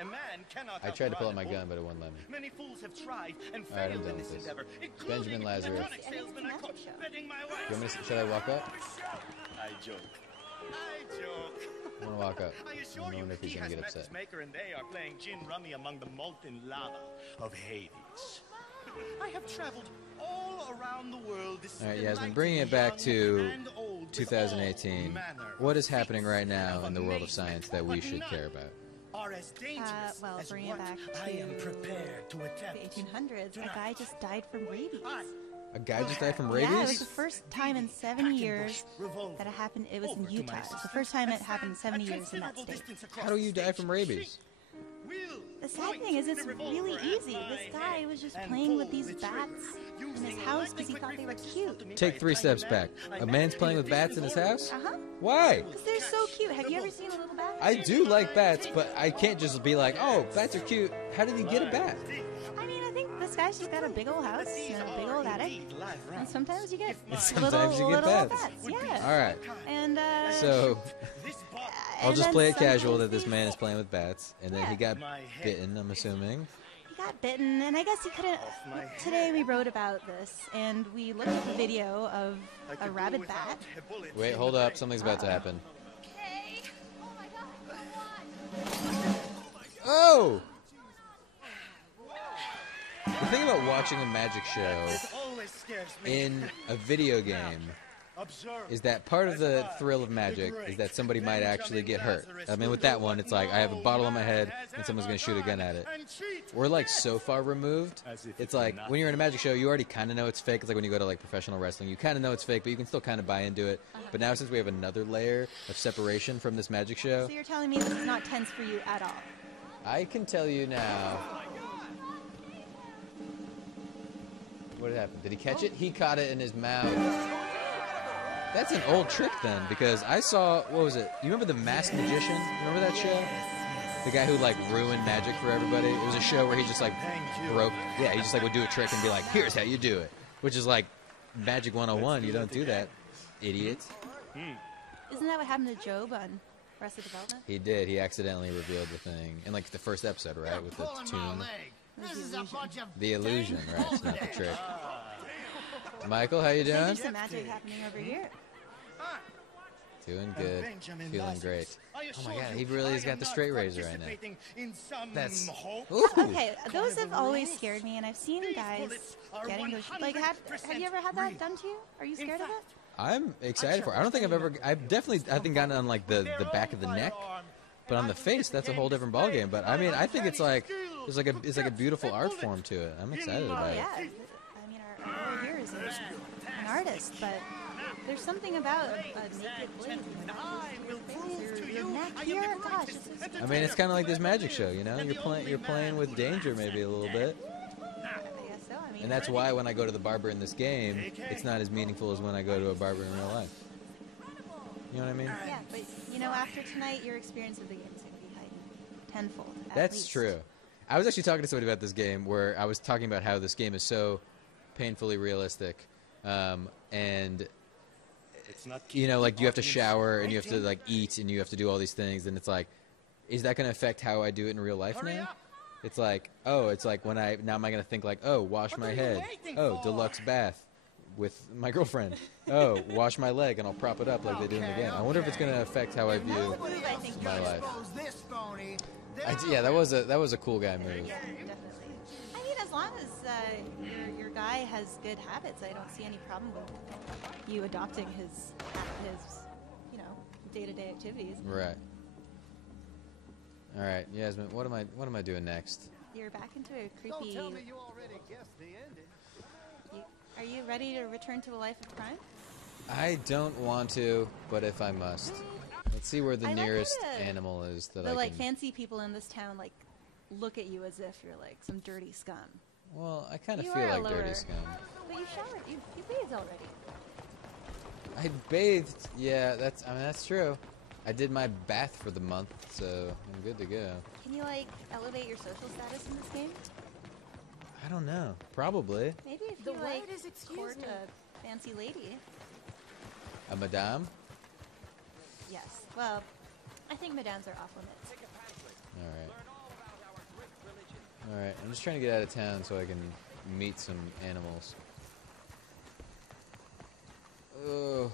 A man cannot I tried to pull out outrun my a gun, bullet. but it wouldn't let me. Many fools have tried and All right, I'm failed done in with this this. endeavor, including Benjamin Lazarus. electronic salesman I caught betting my wife. You want me to, should I walk up? I joke. I joke. I'm gonna walk up. I assure I you, wonder if he's he gonna has get met upset. his maker, and they are playing gin rummy among the molten lava of Hades. I have traveled all around the world. All right, Yasmin, bringing it back to 2018. What is happening right now in the world of science that we should care about? Are as dangerous Well, as bringing it what back I am to prepared to the attempt. 1800s, a guy just died from rabies. A guy just died from rabies? Yeah, it was the first time in 70 years that it happened. It was in Utah. It was the first time it happened in 70 years in that state. How do you die from rabies? The sad thing is, it's really easy. This guy was just playing with these bats in his house because he thought they were cute. Take 3 steps back. A man's playing with bats in his house? Uh-huh. Why? Because they're so cute. Have you ever seen a little bat? I do like bats, but I can't just be like, oh, bats are cute. How did he get a bat? I mean, I think this guy's just got a big old house and a big old attic. And sometimes you get Sometimes you get little bats. Yeah. All right. And So I'll and just then play it casual sometimes that this man is playing with bats, and then he got bitten, I'm assuming. he got bitten, and I guess he couldn't. Today we wrote about this, and we looked at the video of a rabid bat. Wait, hold up. Something's about to happen. Hey! Oh my god, go on! Oh! The thing about watching a magic show always scares me. in a video game is that part of the thrill of magic is that somebody might actually get hurt. I mean, with that one, it's like I have a bottle on my head and someone's going to shoot a gun at it. we're like so far removed. It's like when you're in a magic show, you already kind of know it's fake. It's like when you go to like professional wrestling, you kind of know it's fake, but you can still kind of buy into it. But now since we have another layer of separation from this magic show, So you're telling me this is not tense for you at all? I can tell you now. What happened? Did he catch it? He caught it in his mouth. That's an old trick then, because I saw, what was it? You remember The Masked Magician? Remember that show? The guy who like ruined magic for everybody. It was a show where he just like broke. Yeah, he just like would do a trick and be like, "Here's how you do it," which is like Magic 101. You don't do that, idiot. Isn't that what happened to Job on Arrested Development? He did. He accidentally revealed the thing in like the first episode, right, with the tune. This is a bunch of The illusion, right? It's not the trick. Michael, how you doing? There's some magic happening over here. Doing good. Feeling great. Oh my god, he really has got the straight razor right now. That's... Ooh. Okay, those have always scared me, and I've seen guys getting those. Like, have you ever had that done to you? Are you scared of it? I'm excited for it. I don't think I've ever... I've definitely, I think, gotten on like the back of the neck. But on the face, that's a whole different ballgame. But I mean, I think it's like it's like a beautiful art form to it. I'm excited about it. Yeah, I mean, our lawyer here is an artist, but there's something about a naked blade. Your neck here, gosh. I mean, it's kind of like this magic show, you know. You're playing with danger maybe a little bit. I guess so. I mean, And that's why when I go to the barber in this game, it's not as meaningful as when I go to a barber in real life. You know what I mean? Yeah, but you know, after tonight, your experience with the game is going to be heightened tenfold. That's true. I was actually talking to somebody about this game where I was talking about how this game is so painfully realistic, and you know, like you have to shower and you have to like eat and you have to do all these things, and it's like, is that going to affect how I do it in real life now? It's like, oh, it's like when now am I going to think like, oh, wash my head, oh, deluxe bath with my girlfriend, oh, wash my leg and I'll prop it up like they do in the game. I wonder if it's going to affect how I view my life. Yeah, that was a cool guy move. Yeah, definitely. I mean, as long as your guy has good habits, I don't see any problem with you adopting his you know, day-to-day activities. Right. All right, Yasmin, what am I doing next? You're back into a creepy. Don't tell me you already guessed the ending. Are you ready to return to the life of crime? I don't want to, but if I must. Let's see where the nearest animal is that I can... like fancy people in this town like look at you as if you're like some dirty scum. Well, I kind of feel like dirty scum. But you showered. You bathed already. I bathed. Yeah, that's true. I did my bath for the month, so I'm good to go. Can you like elevate your social status in this game? I don't know. Probably. Maybe if you like court a fancy lady. A madame? Yes. Well, I think madames are off limits. All right. I'm just trying to get out of town so I can meet some animals. Oh.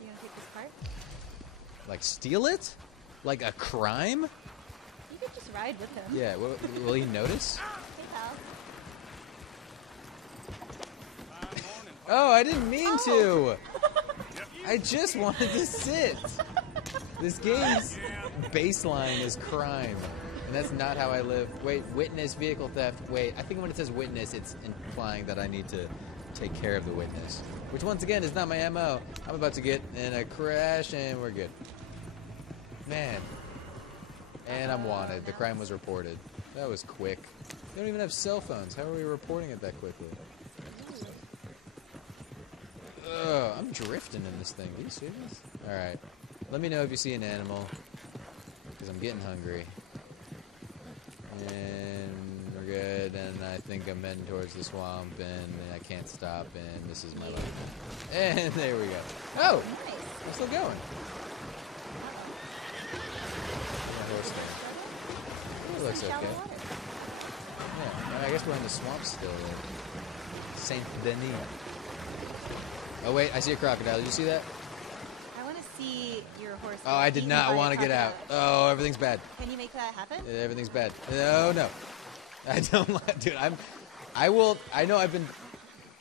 You gonna take this cart? Like steal it? Like a crime? You could just ride with him. Yeah. Will he notice? Hey, pal. Oh, I didn't mean to. I just wanted to sit. This game's baseline is crime, and that's not how I live. Wait, witness vehicle theft. Wait, I think when it says witness, it's implying that I need to take care of the witness, which once again is not my MO. I'm about to get in a crash, and we're good. Man. And I'm wanted. The crime was reported. That was quick. They don't even have cell phones. How are we reporting it that quickly? Ugh, I'm drifting in this thing. Are you serious? Alright. Let me know if you see an animal, because I'm getting hungry. And we're good, and I think I'm heading towards the swamp, and I can't stop, and this is my life. And there we go. Oh! We're still going. My horse there. It looks okay. Yeah, I guess we're in the swamp still. Saint Denis. Oh wait, I see a crocodile. Did you see that? I want to see your horse. Oh, I did not want to get out. Oh, everything's bad. Can you make that happen? Everything's bad. No. I don't, dude. I will. I know I've been.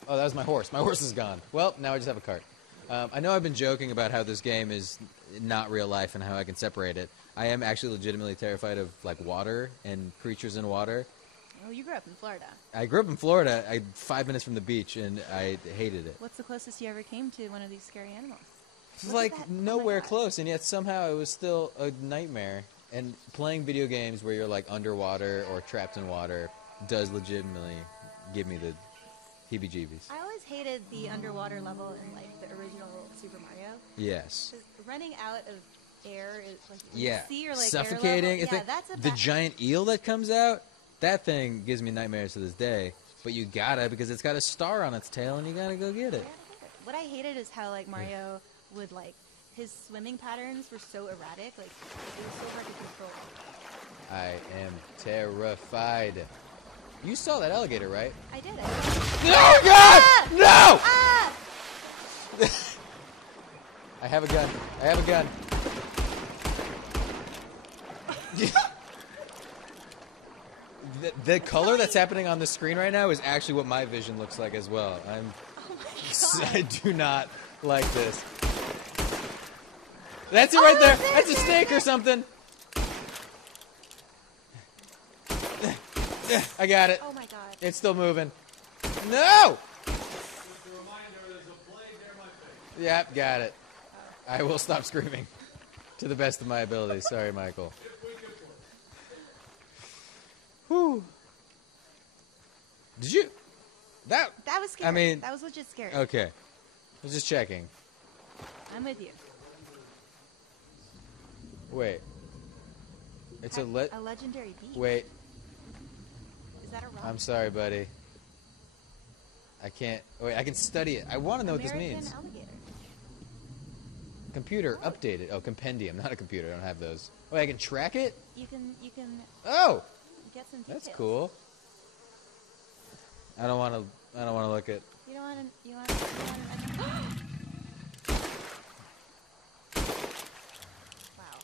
Oh, that was my horse. My horse is gone. Well, now I just have a cart. I know I've been joking about how this game is not real life and how I can separate it. I am actually legitimately terrified of like water and creatures in water. Oh, you grew up in Florida. I grew up in Florida. 5 minutes from the beach, and I hated it. What's the closest you ever came to one of these scary animals? It's like nowhere close, and yet somehow it was still a nightmare. And playing video games where you're like underwater or trapped in water does legitimately give me the heebie-jeebies. I always hated the underwater level in like the original Super Mario. Yes. Running out of air is like sea or like suffocating. Air level. Yeah, that's the giant eel that comes out. That thing gives me nightmares to this day. But you gotta, because it's got a star on its tail, and you gotta go get it. What I hated is how like Mario would like his swimming patterns were so erratic. Like it was so hard to control. I am terrified. You saw that alligator, right? I did it. Oh God! No! Ah! I have a gun. I have a gun. The color that's happening on the screen right now is actually what my vision looks like as well. I do not like this. That's it right there. That's a snake or something. I got it. Oh my God. It's still moving. No! Yep, got it. I will stop screaming to the best of my ability. Sorry, Michael. Whew. Did you? That was scary. I mean, that was legit scary. Okay. I was just checking. I'm with you. Wait. It's a legendary beast. Wait. Is that a rock? I'm sorry, buddy. I can't. Wait, I can study it. I want to know what this American means. Alligator. Computer updated. Oh, compendium, not a computer. I don't have those. Wait, I can track it? You can Oh! get some details. That's cool. I don't want to look at. You don't want to Wow.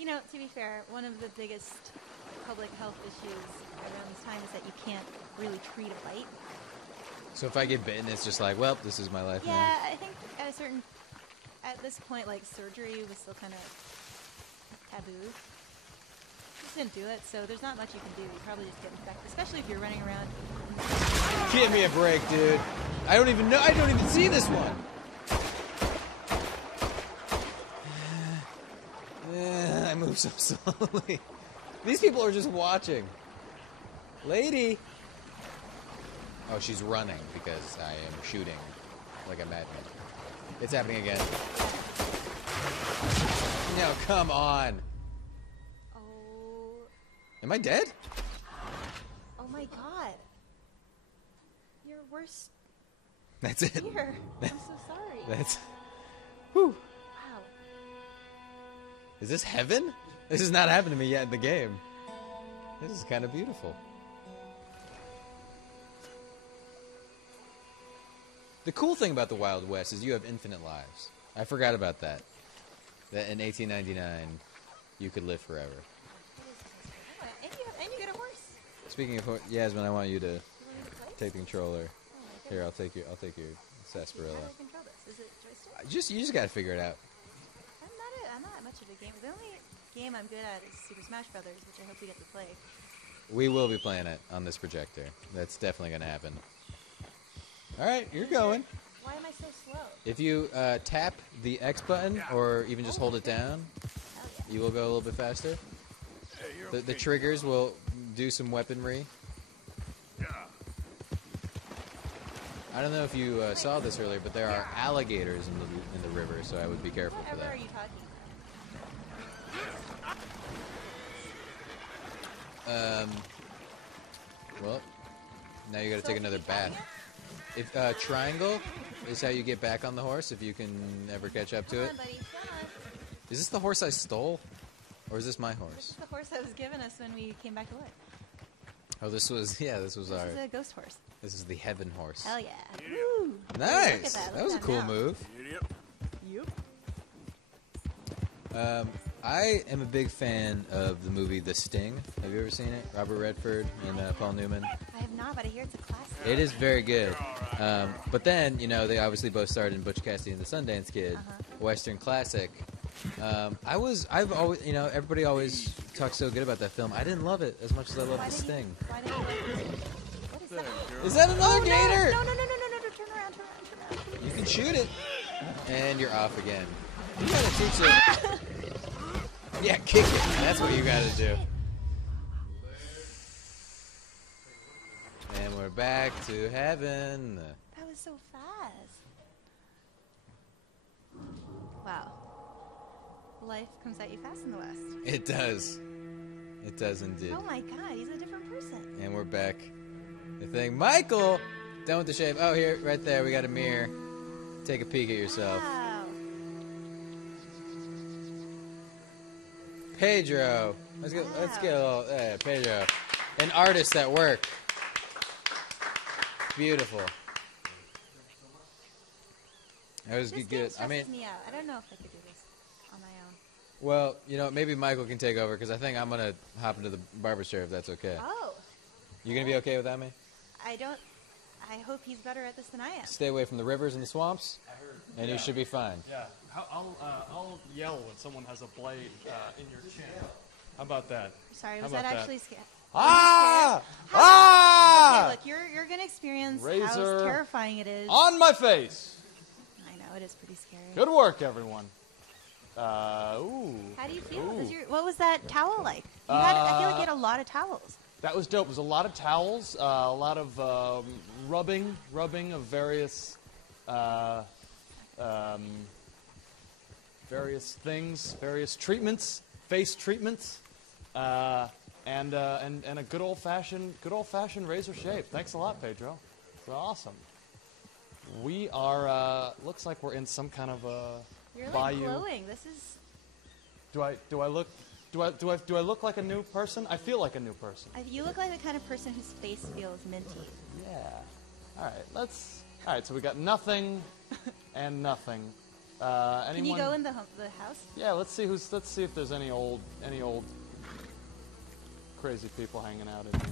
You know, to be fair, one of the biggest public health issues around this time is that you can't really treat a bite. So if I get bitten, it's just like, well, this is my life now. Yeah, I think at this point, like, surgery was still kind of taboo. Just didn't do it, so there's not much you can do. You probably just get infected, especially if you're running around. Give me a break, dude. I don't even know. I don't even see this one. I move so slowly. These people are just watching. Lady. Oh, she's running because I am shooting like a madman. It's happening again. No, come on. Oh. Am I dead? Oh my God. You're worse. That's it. Here. I'm so sorry. That's. Whew. Wow. Is this heaven? This has not happened to me yet in the game. This is kind of beautiful. The cool thing about the Wild West is you have infinite lives. I forgot about that. That in 1899, you could live forever. And you get a horse. Speaking of Yasmin, I want you to take the controller. Here, I'll take your sarsaparilla. How do I control this? Is it joystick? You just gotta figure it out. I'm not much of a gamer. The only game I'm good at is Super Smash Brothers, which I hope we get to play. We will be playing it on this projector. That's definitely gonna happen. All right, you're going. Why am I so slow? If you tap the X button or even just hold it down, you will go a little bit faster. The triggers will do some weaponry. I don't know if you saw this earlier, but there are alligators in the river, so I would be careful for Whatever that. are you talking Well, now you got to take another bath. If triangle is how you get back on the horse, if you can ever catch up to it. Come on, buddy. Come on. Is this the horse I stole, or is this my horse? This is the horse that was given us when we came back to life. Oh, this was This is a ghost horse. This is the heaven horse. Hell yeah. Woo. Nice. Look at that. That was a Look at cool that move. Yep. I am a big fan of the movie The Sting. Have you ever seen it? Robert Redford and Paul Newman. I have not, but I hear it's a classic. It is very good. But then, you know, they obviously both starred in Butch Cassidy and the Sundance Kid, Western classic. I've always, you know, everybody always talks so good about that film. I didn't love it as much as I love this thing. Why didn't you like it? What is that? Is that another gator? No, turn around. You can shoot it. And you're off again. You gotta teach it. Yeah, kick it. That's what you gotta do. And we're back to heaven. That was so fast. Wow. Life comes at you fast in the West. It does. It does indeed. Oh my God, he's a different person. And we're back. The thing, Michael, done with the shave. Oh, here, right there, we got a mirror. Take a peek at yourself. Wow. Pedro. Let's get a little, Pedro. An artist at work. Beautiful. That was This good. game stresses me out. I don't know if I could do this on my own. Well, you know, maybe Michael can take over because I think I'm going to hop into the barber chair if that's okay. Oh. You going to be okay with that, man? I hope he's better at this than I am. Stay away from the rivers and the swamps, and you should be fine. Yeah, I'll yell when someone has a blade in your chin. How about that? Sorry, How was about that that? actually scary? Ah! Okay, look, you're gonna experience how Razor terrifying it is. On my face. I know it is pretty scary. Good work, everyone. Ooh. How do you feel? Ooh. What was that towel like? I feel like you had a lot of towels. That was dope. It was a lot of towels, a lot of rubbing of various things, various treatments, face treatments, and a good old fashioned razor shave. Thanks a lot, Pedro. It's awesome. We are looks like we're in some kind of You're like bayou. glowing. This is. Do I look like a new person? I feel like a new person. You look like the kind of person whose face feels minty. Yeah. All right. So we got nothing and nothing. Can you go in the house? Yeah. Let's see if there's any old crazy people hanging out in here.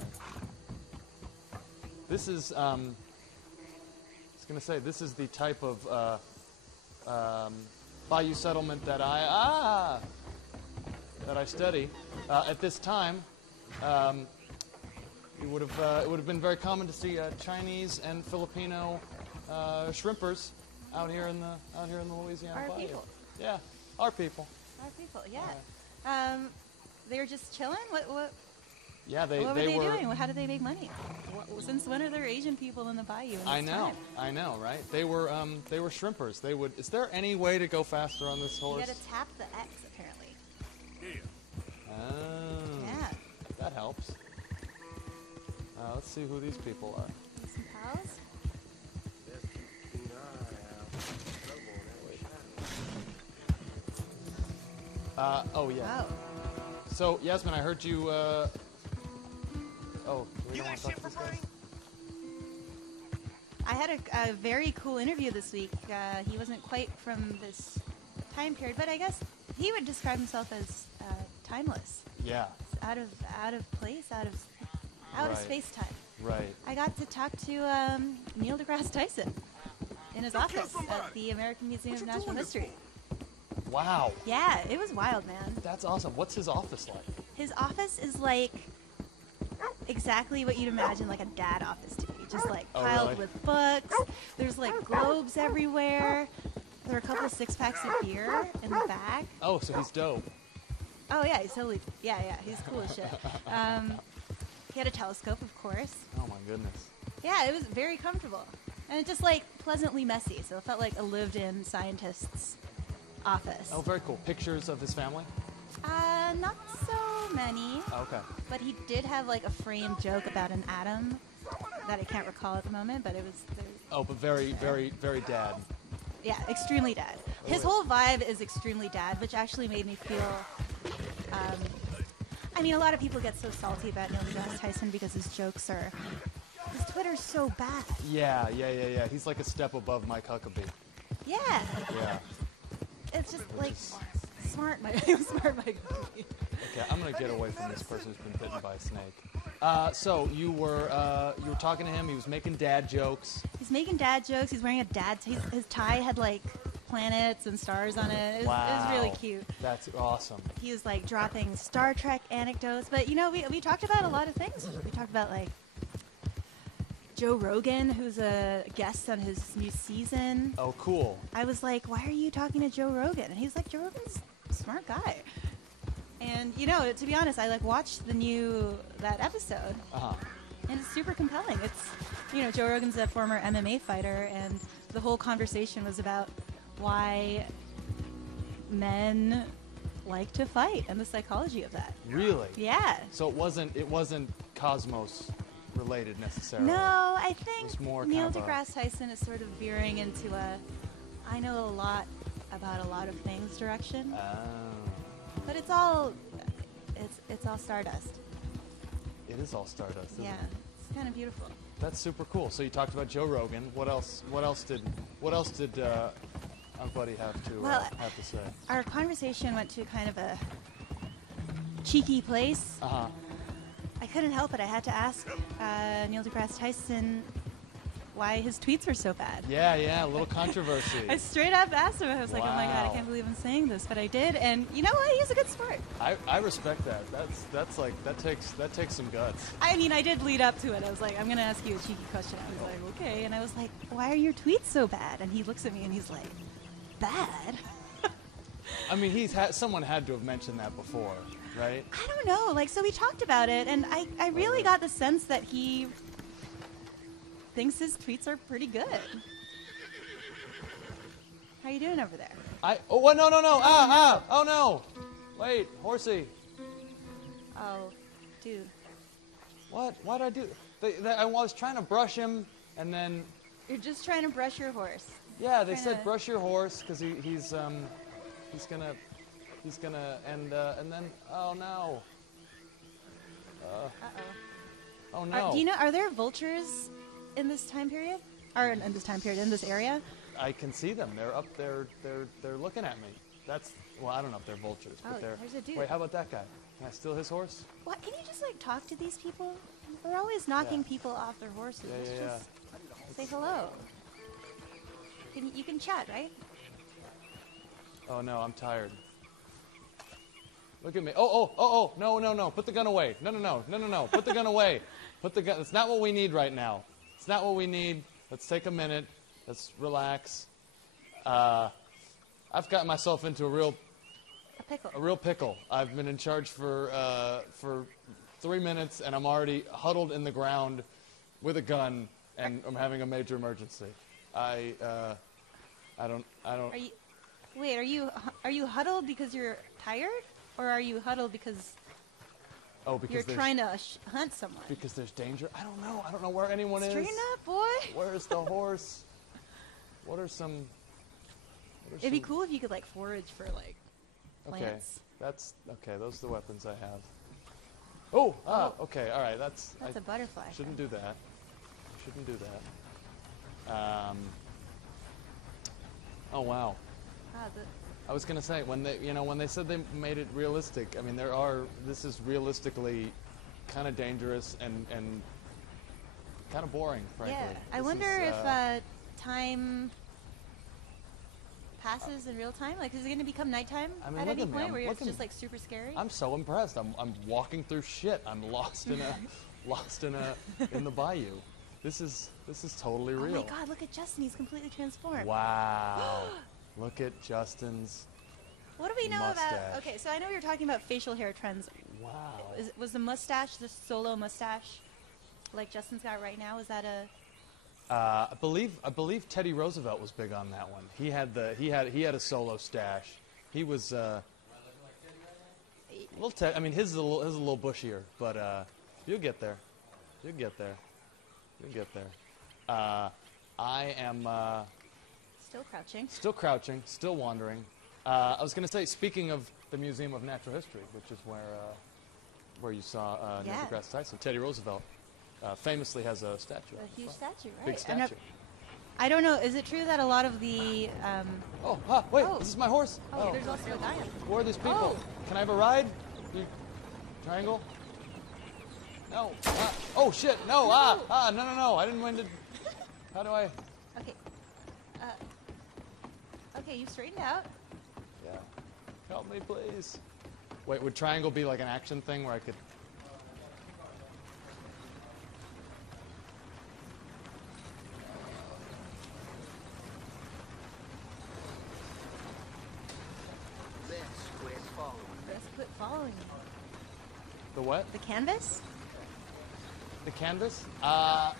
This is I was gonna say this is the type of bayou settlement that I study. At this time, it would have been very common to see Chinese and Filipino shrimpers out here in the Louisiana Our bayou. people. Yeah, our people. Our people. Yeah. They were just chilling. What? Yeah, What were they doing? How did they make money? Since when are there Asian people in the bayou? I know, right? They were shrimpers. They would. Is there any way to go faster on this horse? You gotta tap the X apparently. Oh. Yeah. That helps. Let's see who these people are. Some pals? Oh yeah. Oh. So Yasmin, I heard you. We don't want to talk to these guys? I had a very cool interview this week. He wasn't quite from this time period, but I guess he would describe himself as timeless. Yeah. Out of place, out of Right. space time. Right. I got to talk to Neil deGrasse Tyson in his office at the American Museum of Natural History. Wow. Yeah, it was wild, man. That's awesome. What's his office like? His office is like exactly what you'd imagine like a dad office to be. Just like piled really? with books. There's like globes everywhere. There are a couple 6-packs of beer in the back. Oh, so he's dope. Oh yeah, he's totally he's cool as shit. He had a telescope, of course. Oh my goodness. Yeah, it was very comfortable. And it just like pleasantly messy, so it felt like a lived-in scientist's office. Oh, very cool. Pictures of his family? Not so many. Okay. But he did have like a framed joke about an atom that I can't recall at the moment, but it was. Oh, but very, very, very dad. Yeah, extremely dad. His whole vibe is extremely dad, which actually made me feel. I mean, a lot of people get so salty about Neil deGrasse Tyson because his jokes are. His Twitter's so bad. Yeah. He's like a step above Mike Huckabee. Yeah. Yeah. It's just like smart Mike Huckabee. Okay, I'm gonna get away from this person who's been bitten by a snake. So you were talking to him. He was making dad jokes. He's making dad jokes. He's wearing a his tie had like planets and stars on it. It was really cute. That's awesome. He was like dropping Star Trek anecdotes, but you know, we talked about a lot of things. We talked about like Joe Rogan, who's a guest on his new season. Oh, cool. I was like, why are you talking to Joe Rogan? And he was like, Joe Rogan's a smart guy. And you know, to be honest, I like watched that episode, and it's super compelling. It's, you know, Joe Rogan's a former MMA fighter, and the whole conversation was about why men like to fight and the psychology of that. Really? Yeah. So it wasn't Cosmos related necessarily. No, I think It's more Neil kind of deGrasse Tyson is sort of veering into I know a lot about a lot of things direction. But it's all stardust. It is all stardust, isn't Yeah, it? it's kind of beautiful. That's super cool. So you talked about Joe Rogan. What else did our buddy have to say? Our conversation went to kind of a cheeky place. I couldn't help it. I had to ask Neil deGrasse Tyson why his tweets are so bad. Yeah, a little controversy. I straight up asked him. I was like, oh my God, I can't believe I'm saying this, but I did. And you know what? He's a good sport. I respect that. That's like that takes some guts. I mean, I did lead up to it. I was like, I'm going to ask you a cheeky question. I was like, okay. And I was like, why are your tweets so bad? And he looks at me and he's like, bad? I mean, someone had to have mentioned that before, right? I don't know. Like, so we talked about it, and I really got the sense that he thinks his tweets are pretty good. How you doing over there? No. Oh no. Wait, horsey. Oh, dude. What? Why'd I do? I was trying to brush him, and then. You're just trying to brush your horse. Yeah, they said brush your horse because he's gonna and then oh no. Oh no. Do you know? Are there vultures in this time period? Or in this area? I can see them. They're up there. They're looking at me. I don't know if they're vultures, but they're. There's a dude. Wait, how about that guy? Can I steal his horse? What? Can you just like talk to these people? They're always knocking people off their horses. Just say hello. You can chat, right? Oh no, I'm tired. Look at me. Oh, no. Put the gun away. No. Put the gun away. Put the gun. It's not what we need right now. It's not what we need. Let's take a minute. Let's relax. I've gotten myself into a real pickle. I've been in charge for 3 minutes, and I'm already huddled in the ground with a gun, and I'm having a major emergency. I don't. Are you huddled because you're tired, or are you huddled because you're trying to hunt someone? Because there's danger. I don't know. I don't know where anyone is. Straighten up, boy. Where's the horse? What are some? It'd be cool if you could like forage for like plants. That's okay. Those are the weapons I have. Oh. Okay. All right. That's a butterfly. Shouldn't do that. Oh wow. I was gonna say when they said they made it realistic. I mean, this is realistically kind of dangerous and kind of boring, frankly. Yeah. I wonder if time passes in real time. Like, is it going to become nighttime at any point where it's just like super scary? I'm so impressed. I'm walking through shit. I'm lost in the bayou. This is totally real. Oh my God! Look at Justin. He's completely transformed. Wow. Look at Justin's. What do we know mustache. about? Okay, so I know you're talking about facial hair trends. Wow. Was the mustache the solo mustache, like Justin's got right now? Is that a? I believe Teddy Roosevelt was big on that one. He had a solo stash. He was I mean, his is a little bushier, but you'll get there. I am still crouching, still wandering. I was going to say, speaking of the Museum of Natural History, which is where you saw Neil deGrasse Tyson, Teddy Roosevelt famously has a statue. A huge statue, right? Big statue. I don't know. Is it true that a lot of the? Wait! This is my horse. Oh, there's also a guy. Who are these people? Can I have a ride? Triangle. No. Oh shit! No! No! I didn't mean to. How do I? Okay. Okay, you straightened out. Yeah. Help me, please. Wait, would triangle be like an action thing where I could? Let's quit following. Let's quit following. The what? The canvas? The canvas? I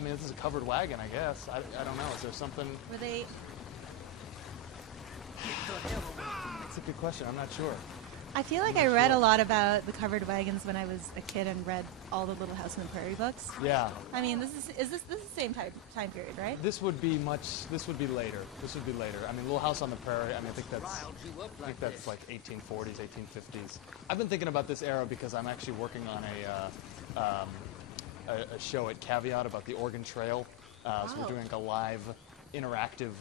mean, this is a covered wagon, I guess. I don't know. Is there something? Were they? That's a good question. I'm not sure. I feel like I read a lot about the covered wagons when I was a kid and read all the Little House on the Prairie books. Yeah. I mean, this is the same time period, right? This would be later. This would be later. I mean, Little House on the Prairie. I mean, I think that's like 1840s, 1850s. I've been thinking about this era because I'm actually working on a show at Caveat about the Oregon Trail. So we're doing a live, interactive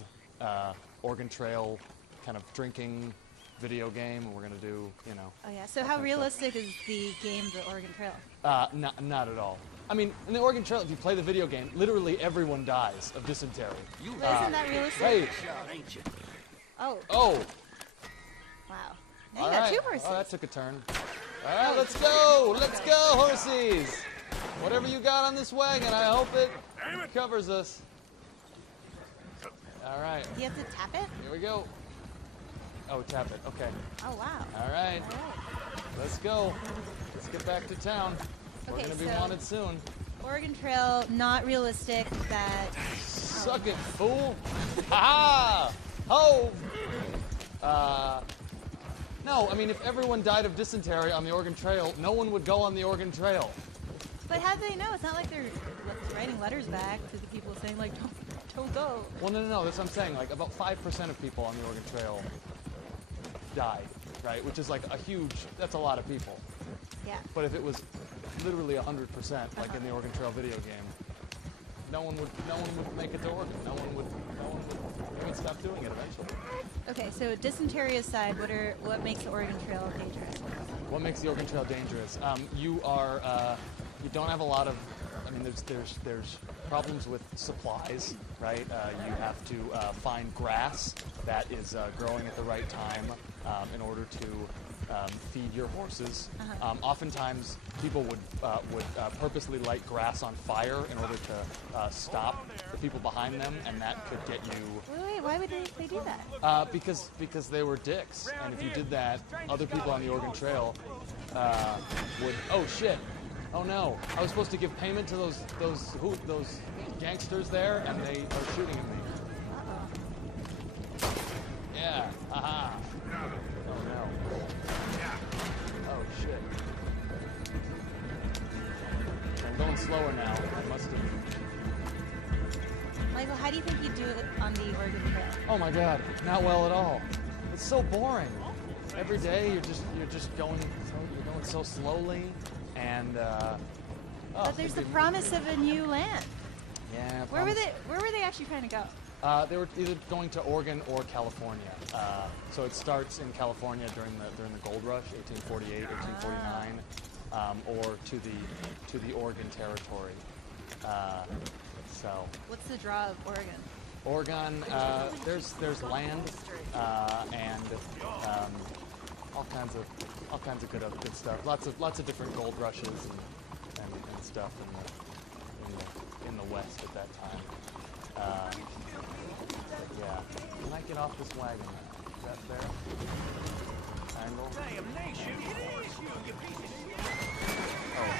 Oregon Trail kind of drinking video game, and we're going to do, you know. Oh yeah. So how realistic is the game, the Oregon Trail? Not at all. I mean, in the Oregon Trail, if you play the video game, literally everyone dies of dysentery. Isn't that realistic? Hey. Oh. Oh. Wow. Now you got two horses. Oh, that took a turn. All right, let's go. Let's go, horsies. Whatever you got on this wagon, I hope it covers us. All right. Do you have to tap it? Here we go. Oh, tap it. Okay. Oh, wow. All right. Let's go. Let's get back to town. We're Okay, going to be so wanted soon. Oregon Trail, not realistic. That. Suck it, fool. Ha-ha! Ho! No, I mean, if everyone died of dysentery on the Oregon Trail, no one would go on the Oregon Trail. But how do they know? It's not like they're writing letters back to the people saying, like, don't go. Well, no. That's what I'm saying. Like, about 5% of people on the Oregon Trail died, right? Which is like that's a lot of people. Yeah. But if it was literally 100%, like in the Oregon Trail video game, no one would make it to Oregon. No one would stop doing it eventually. Okay, so dysentery aside, what makes the Oregon Trail dangerous? What makes the Oregon Trail dangerous? You don't have a lot of. I mean, there's problems with supplies, right? You have to find grass that is growing at the right time in order to feed your horses. Oftentimes, people would purposely light grass on fire in order to stop the people behind them, and that could get you. Wait, why would they do that? Because they were dicks, and if you did that, other people on the Oregon Trail would. Oh shit! Oh no! I was supposed to give payment to those gangsters there, and they are shooting at me. Yeah. Haha. Oh no. Oh shit. I'm going slower now. I must have. Michael, how do you think you do it on the Oregon Trail? Oh my God, not well at all. It's so boring. Every day you're just going so slowly, and but there's the promise of a new land. Yeah. Where were they actually trying to go? They were either going to Oregon or California. So it starts in California during the Gold Rush, 1848, 1849, or to the Oregon Territory. So. What's the draw of Oregon? Oregon, there's land and all kinds of good stuff. Lots of different gold rushes and stuff in the West at that time. Yeah. Can I get off this wagon now? Is that fair? Angle?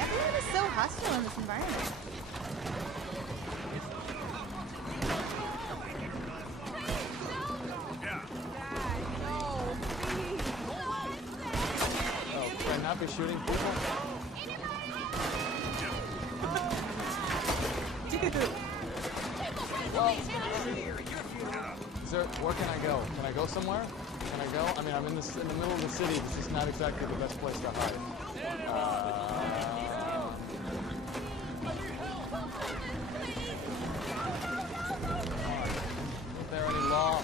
Everyone is so hostile in this environment. Oh, should I not be shooting people? Well, where can I go? Can I go somewhere? Can I go? I mean, I'm in the middle of the city. This is not exactly the best place to hide.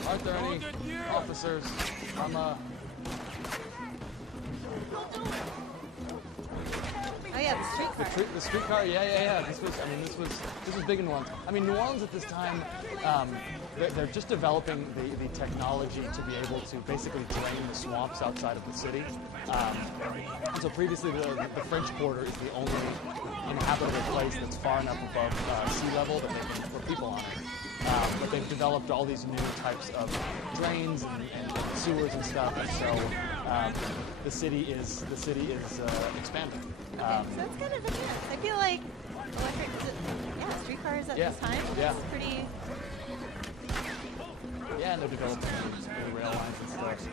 Aren't there any officers? Oh yeah, the streetcar. The streetcar, yeah. This was big in New Orleans. I mean, New Orleans at this time, they're just developing the technology to be able to basically drain the swamps outside of the city. And so previously, the French Quarter is the only inhabitable place that's far enough above sea level that they can put people on it. But they've developed all these new types of drains and sewers and stuff, and so the city is expanding. Okay, so that's kind of interesting. I feel like streetcars at this time. Yeah. It's pretty. Yeah, and they're developing new rail lines and stuff.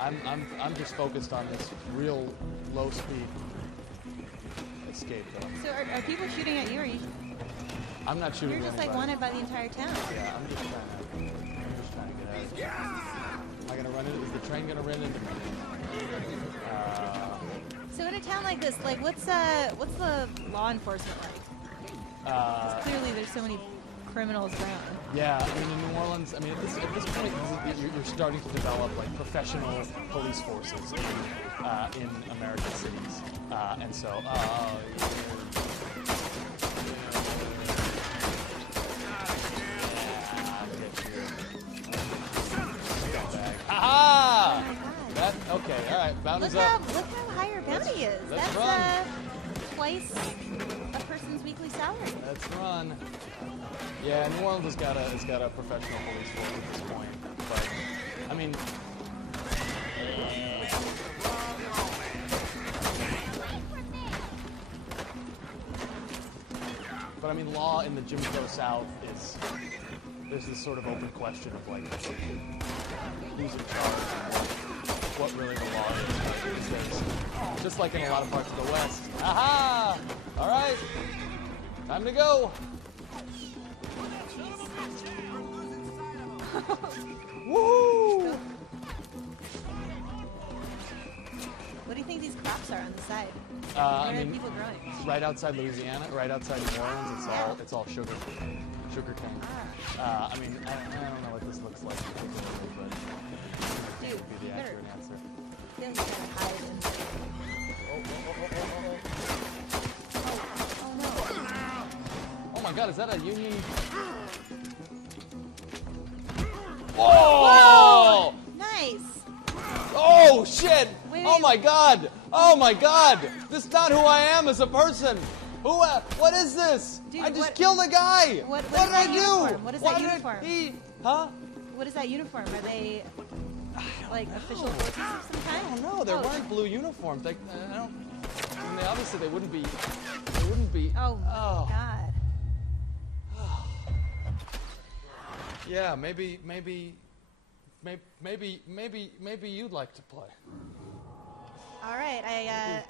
I'm just focused on this real low speed escape though. So are people shooting at you, or I'm not shooting. You're just anybody. like wanted by the entire town. Yeah, I'm just trying to get out. Am I gonna run into? Is the train gonna run into me? So in a town like this, like what's the law enforcement like? 'Cause clearly there's so many criminals around. Yeah, I mean in New Orleans, I mean at this point you're starting to develop like professional police forces in American cities, and so. Aha! That okay, all right. Bounty's up. Look how high your bounty is. Let's That's run. Twice a person's weekly salary. Let's run. Yeah, New Orleans has got a professional police force at this point, but I mean. But I mean, law in the Jim Crow South is there's this sort of open question of like who's in charge and what really the law is these days. Just like in a lot of parts of the West. Aha! All right, time to go. Woo! What do you think these crops are on the side? I Where are mean, people growing? right outside Louisiana, right outside New Orleans, it's all sugar cane. I mean, I don't know what this looks like, but Dude, would be the accurate answer. I feel like you gotta hide in there. Oh no. Oh my God, is that a Union? Whoa! Nice. Oh shit! Wait. Oh my God! Oh my God! This is not who I am as a person. Who? What is this? Dude, I just what- killed a guy. What did I do? uniform? What is that Why did uniform? Huh? What is that uniform? Are they like official forces of some kind? I don't know. They're wearing blue uniforms. They, I don't. I mean, obviously, they wouldn't be. They wouldn't be. Oh my God. Yeah, maybe you'd like to play. All right,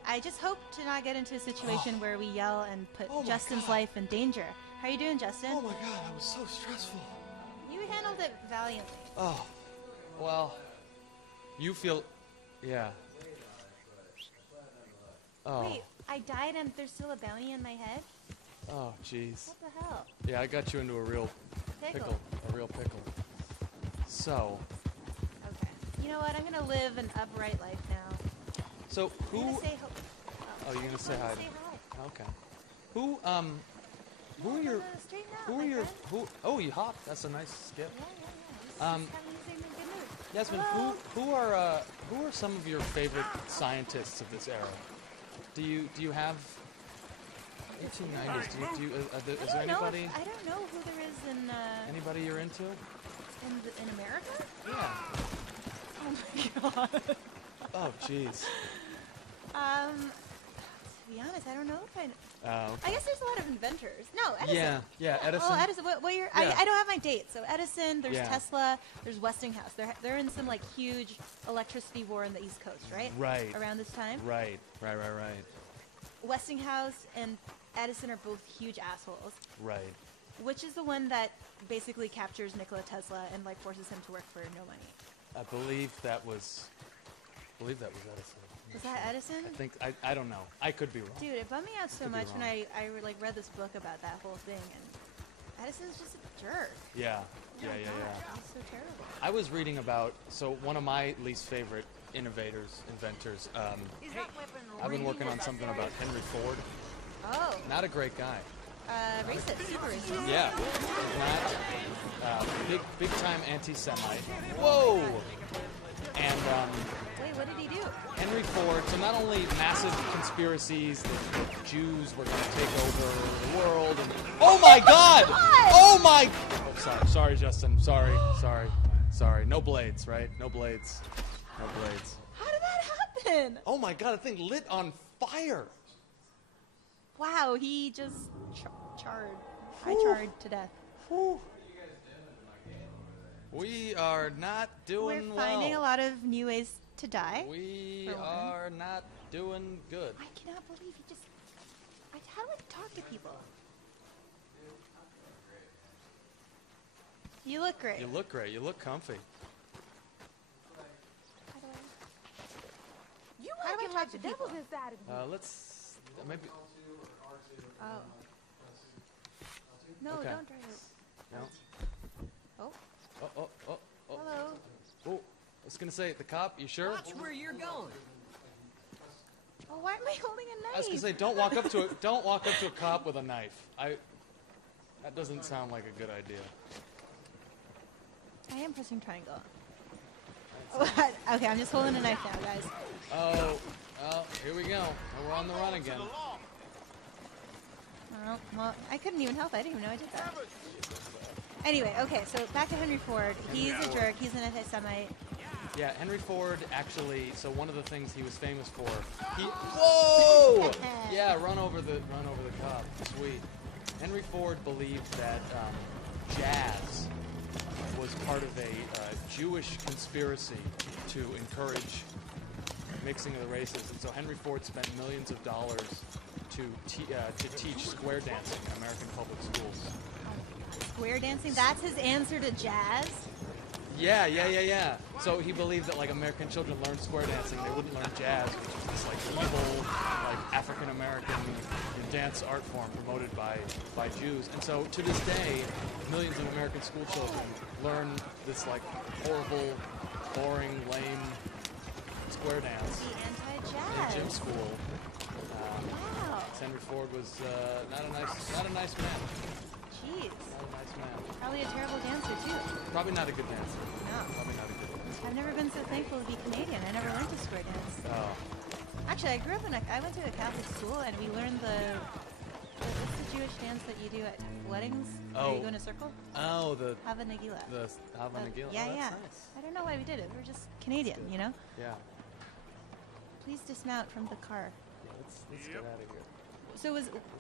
I just hope to not get into a situation where we yell and put Oh my Justin's God. life in danger. How are you doing, Justin? Oh my God, that was so stressful. You handled it valiantly. Oh, well, you feel, yeah. Oh. Wait, I died and there's still a bounty in my head? Oh, jeez. What the hell? Yeah, I got you into a real Pickle. a real pickle. So, Okay. You know what? I'm gonna live an upright life now. so I'm who? gonna say Oh, you're gonna say hi. Say hi. Okay. Who are your? No, straighten out, Who my are your? friend. Who? Oh, you hopped. That's a nice skip. Yeah. Um, Just having the same good mood. Yasmin, Hello? who are some of your favorite scientists of this era? Do you have 1890s? Do you is there anybody? I don't know who there is in Anybody you're into? in America. Yeah. Oh my God. Oh, jeez. To be honest, I don't know if I. Okay. I guess there's a lot of inventors. No, Edison. Yeah, Edison. Oh, Edison. What year? Yeah. I don't have my dates. So Edison. There's Yeah. Tesla. There's Westinghouse. They're in some like huge electricity war in the East Coast, right? Right. Around this time. Right. Westinghouse and Edison are both huge assholes. Right. Which is the one that basically captures Nikola Tesla and like forces him to work for no money? I believe that was Edison. Was that Edison? I think I don't know. I could be wrong. Dude, it bummed me out so Could be much when wrong. I like read this book about that whole thing, and Edison's just a jerk. Yeah. Yeah. That's so terrible. I was reading about, so one of my least favorite inventors, I've been working on something about Henry Ford. Oh. Not a great guy. Racist, super racist. Yeah. Not big time anti-Semite. Whoa! And wait, what did he do? Henry Ford, so not only massive conspiracies that Jews were going to take over the world, and oh my God! Oh my! Oh, sorry, Justin. Sorry. No blades, right? No blades. How did that happen? Oh my God! The thing lit on fire. Wow, he just charred to death. Whew. We are not doing We're finding well. a lot of new ways to die. We are not doing good. I cannot believe he just... How do I talk to people? You look great. You look great. You look comfy. You acting like the devil's inside of you. Let's maybe. Oh. No, Okay. don't try it. No. Oh. Oh. Hello. Oh. I was gonna say, the cop. You sure? Watch where you're going. Oh, why am I holding a knife? I was gonna say, don't walk up to a cop with a knife. That doesn't sound like a good idea. I am pressing triangle. What? Okay, I'm just holding a knife now, guys. Oh, here we go. We're on the run again. Oh, well, I couldn't even help. I didn't even know I did that. Anyway, okay, so back to Henry Ford. He's a jerk. He's an anti-Semite. Yeah, Henry Ford actually. So one of the things he was famous for. Whoa! Yeah, run over the cop. Sweet. Henry Ford believed that jazz was part of a Jewish conspiracy to encourage mixing of the races, and so Henry Ford spent millions of dollars to teach square dancing in American public schools. Square dancing? That's his answer to jazz? Yeah. So he believed that like American children learned square dancing, they wouldn't learn jazz, which is this like evil, like African American dance art form promoted by Jews. And so to this day, millions of American school children learn this like horrible, boring, lame square dance Anti-jazz. in gym school. Wow. Henry Ford was not a nice man. Jeez. Not a nice man. Probably a terrible dancer, too. Probably not a good dancer. No. Probably not a good dancer. I've never been so thankful to be Canadian. I never learned to square dance. Oh. Actually, I went to a Catholic school, and we learned what's the Jewish dance that you do at weddings? Where you go in a circle? Oh, the Hava Nagila. The Hava Nagila. Yeah, oh, yeah. that's nice. I don't know why we did it. We're just Canadian, you know? Yeah. Please dismount from the car. Let's get out of here. So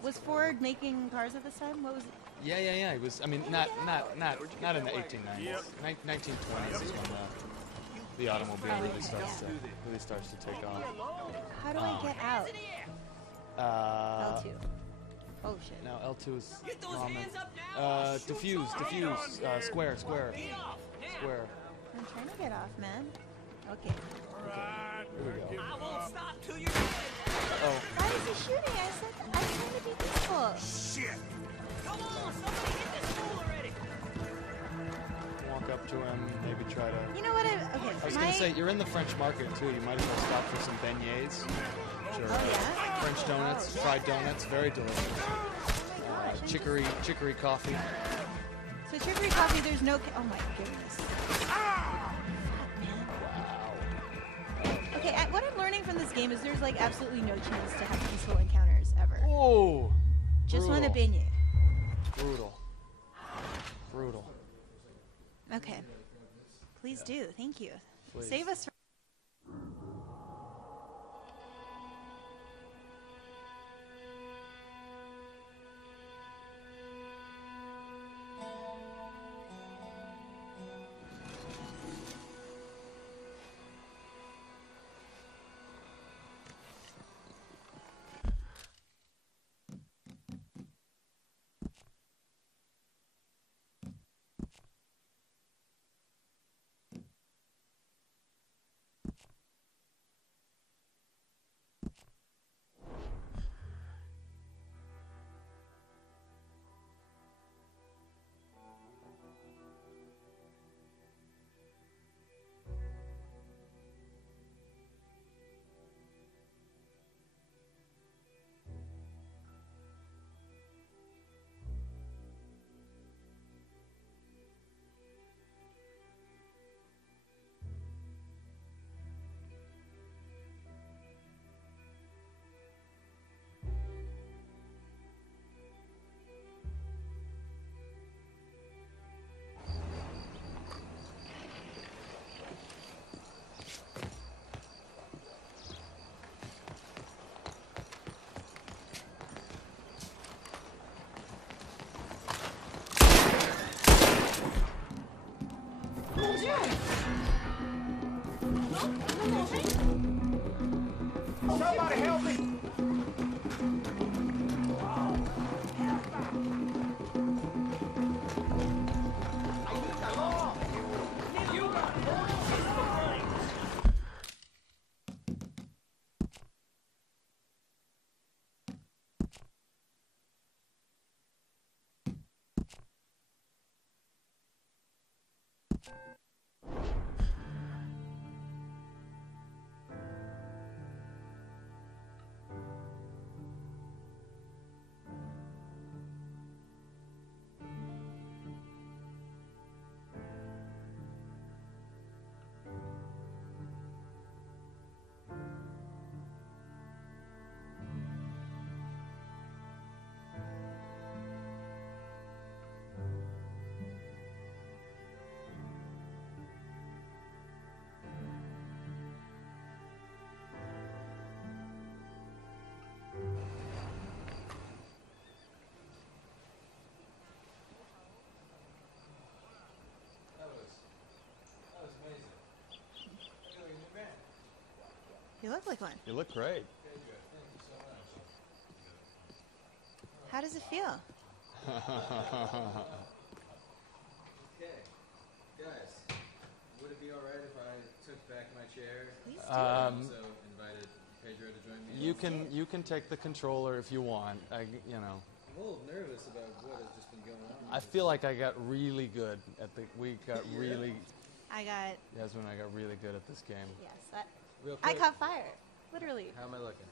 was Ford making cars at this time? What was it? Yeah. He was. I mean, not in the 1890s. 1920s is when the automobile really starts to take off. How do I get out? L2. Oh shit. No, L2 is wrong. Diffuse. Square. I'm trying to get off, man. Okay. Here we go. I won't stop till you're dead. Oh. Why is he shooting? I said I'm trying to be peaceful. Shit! Come on, somebody hit this fool already! Walk up to him, maybe try to. You know what? Okay. I was gonna say, you're in the French market too. You might as well stop for some beignets. Which are, yeah? French donuts, fried donuts, very delicious. Chicory coffee. So chicory coffee, there's no. Oh my goodness. Okay, what I'm learning from this game is there's like absolutely no chance to have peaceful encounters ever. Oh. Just want a brutal. beignet. Brutal. Okay. Please do. Thank you. Please. Save us from Somebody help me! You look like one. You look great. How does it feel? Okay, guys, would it be all right if I took back my chair? Please do. Also invited Pedro to join me. You can take the controller if you want. I'm a little nervous about what has just been going on. I feel like I got really good at the. We got really. I got. Yasmin and I got really good at this game. Yes. Real I quick, caught fire. Literally. how am I looking?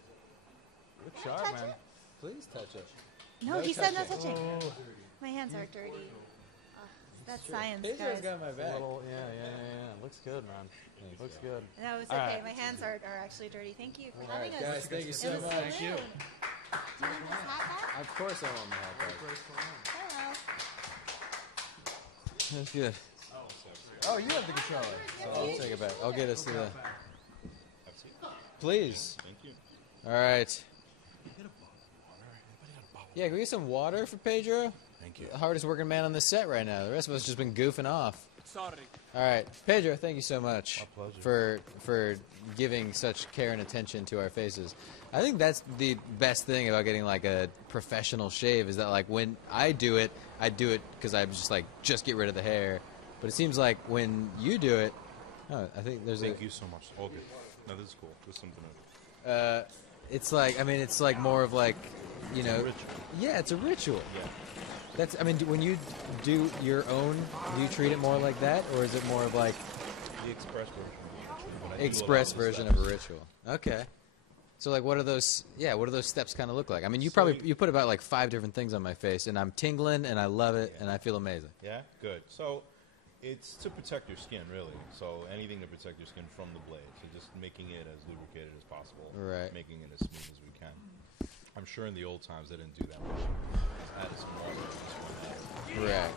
Good Can I shot, touch man. it? Please touch it. No, he said no touching. touching. My hands are dirty. Oh, that's science, Pedro's guys. got my back. Yeah. Looks good, man. Looks good. No, it's All okay. right. My hands are actually dirty. Thank you for All having right, us. guys, thank you It so was much. Thank you. Do you want this hat back? Of course I want my hat back. Hello. That's good. Oh, you have the controller. So I'll take it back. I'll get us to the... Please. Thank you. All right. Yeah, can we get some water for Pedro? Thank you. The hardest working man on the set right now. The rest of us just been goofing off. Sorry. All right, Pedro, thank you so much My pleasure. for giving such care and attention to our faces. I think that's the best thing about getting like a professional shave is that like when I do it because I'm just like just get rid of the hair. But it seems like when you do it, I think there's Thank you so much. All good. No, this is cool. This is something new. It's like it's like more of like, you know, ritual. Yeah, it's a ritual. Yeah. That's when you do your own, do you treat it more like that, or is it more of like The express version. When I do express a lot of the version of a steps. ritual? Okay. So like, what are those? Yeah, what do those steps kind of look like? I mean, you So probably you put about like 5 different things on my face, and I'm tingling, and I love it, and I feel amazing. Yeah, good. So it's to protect your skin, really. So anything to protect your skin from the blade. So just making it as lubricated as possible. Right. Making it as smooth as we can. I'm sure in the old times they didn't do that much. Added some water. Just went at it. Right.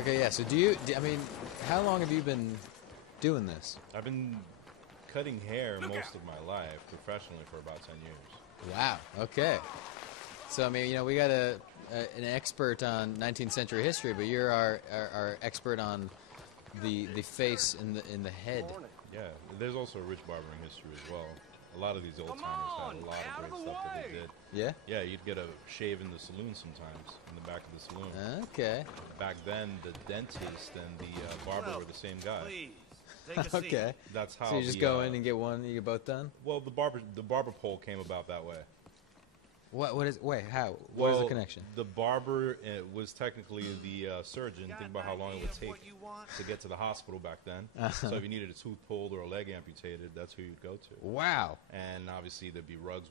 Okay, yeah. So I mean, how long have you been doing this? I've been cutting hair most of my life professionally for about 10 years. Wow. Okay. So I mean, you know, we got an expert on 19th century history, but you're our expert on the face and the head. Yeah, there's also a rich barbering history as well. A lot of these old timers had a lot of great stuff that they did. Yeah. Yeah, you'd get a shave in the saloon sometimes, in the back of the saloon. Okay. Back then, the dentist and the barber were the same guy. Please, take a seat. Okay. That's how. So you just go in and get one, you get both done. Well, the barber pole came about that way. What is? Wait, how? What is the connection? The barber was technically the surgeon. Think about how long it would take to get to the hospital back then. So if you needed a tooth pulled or a leg amputated, that's who you'd go to. Wow. And obviously there'd be rags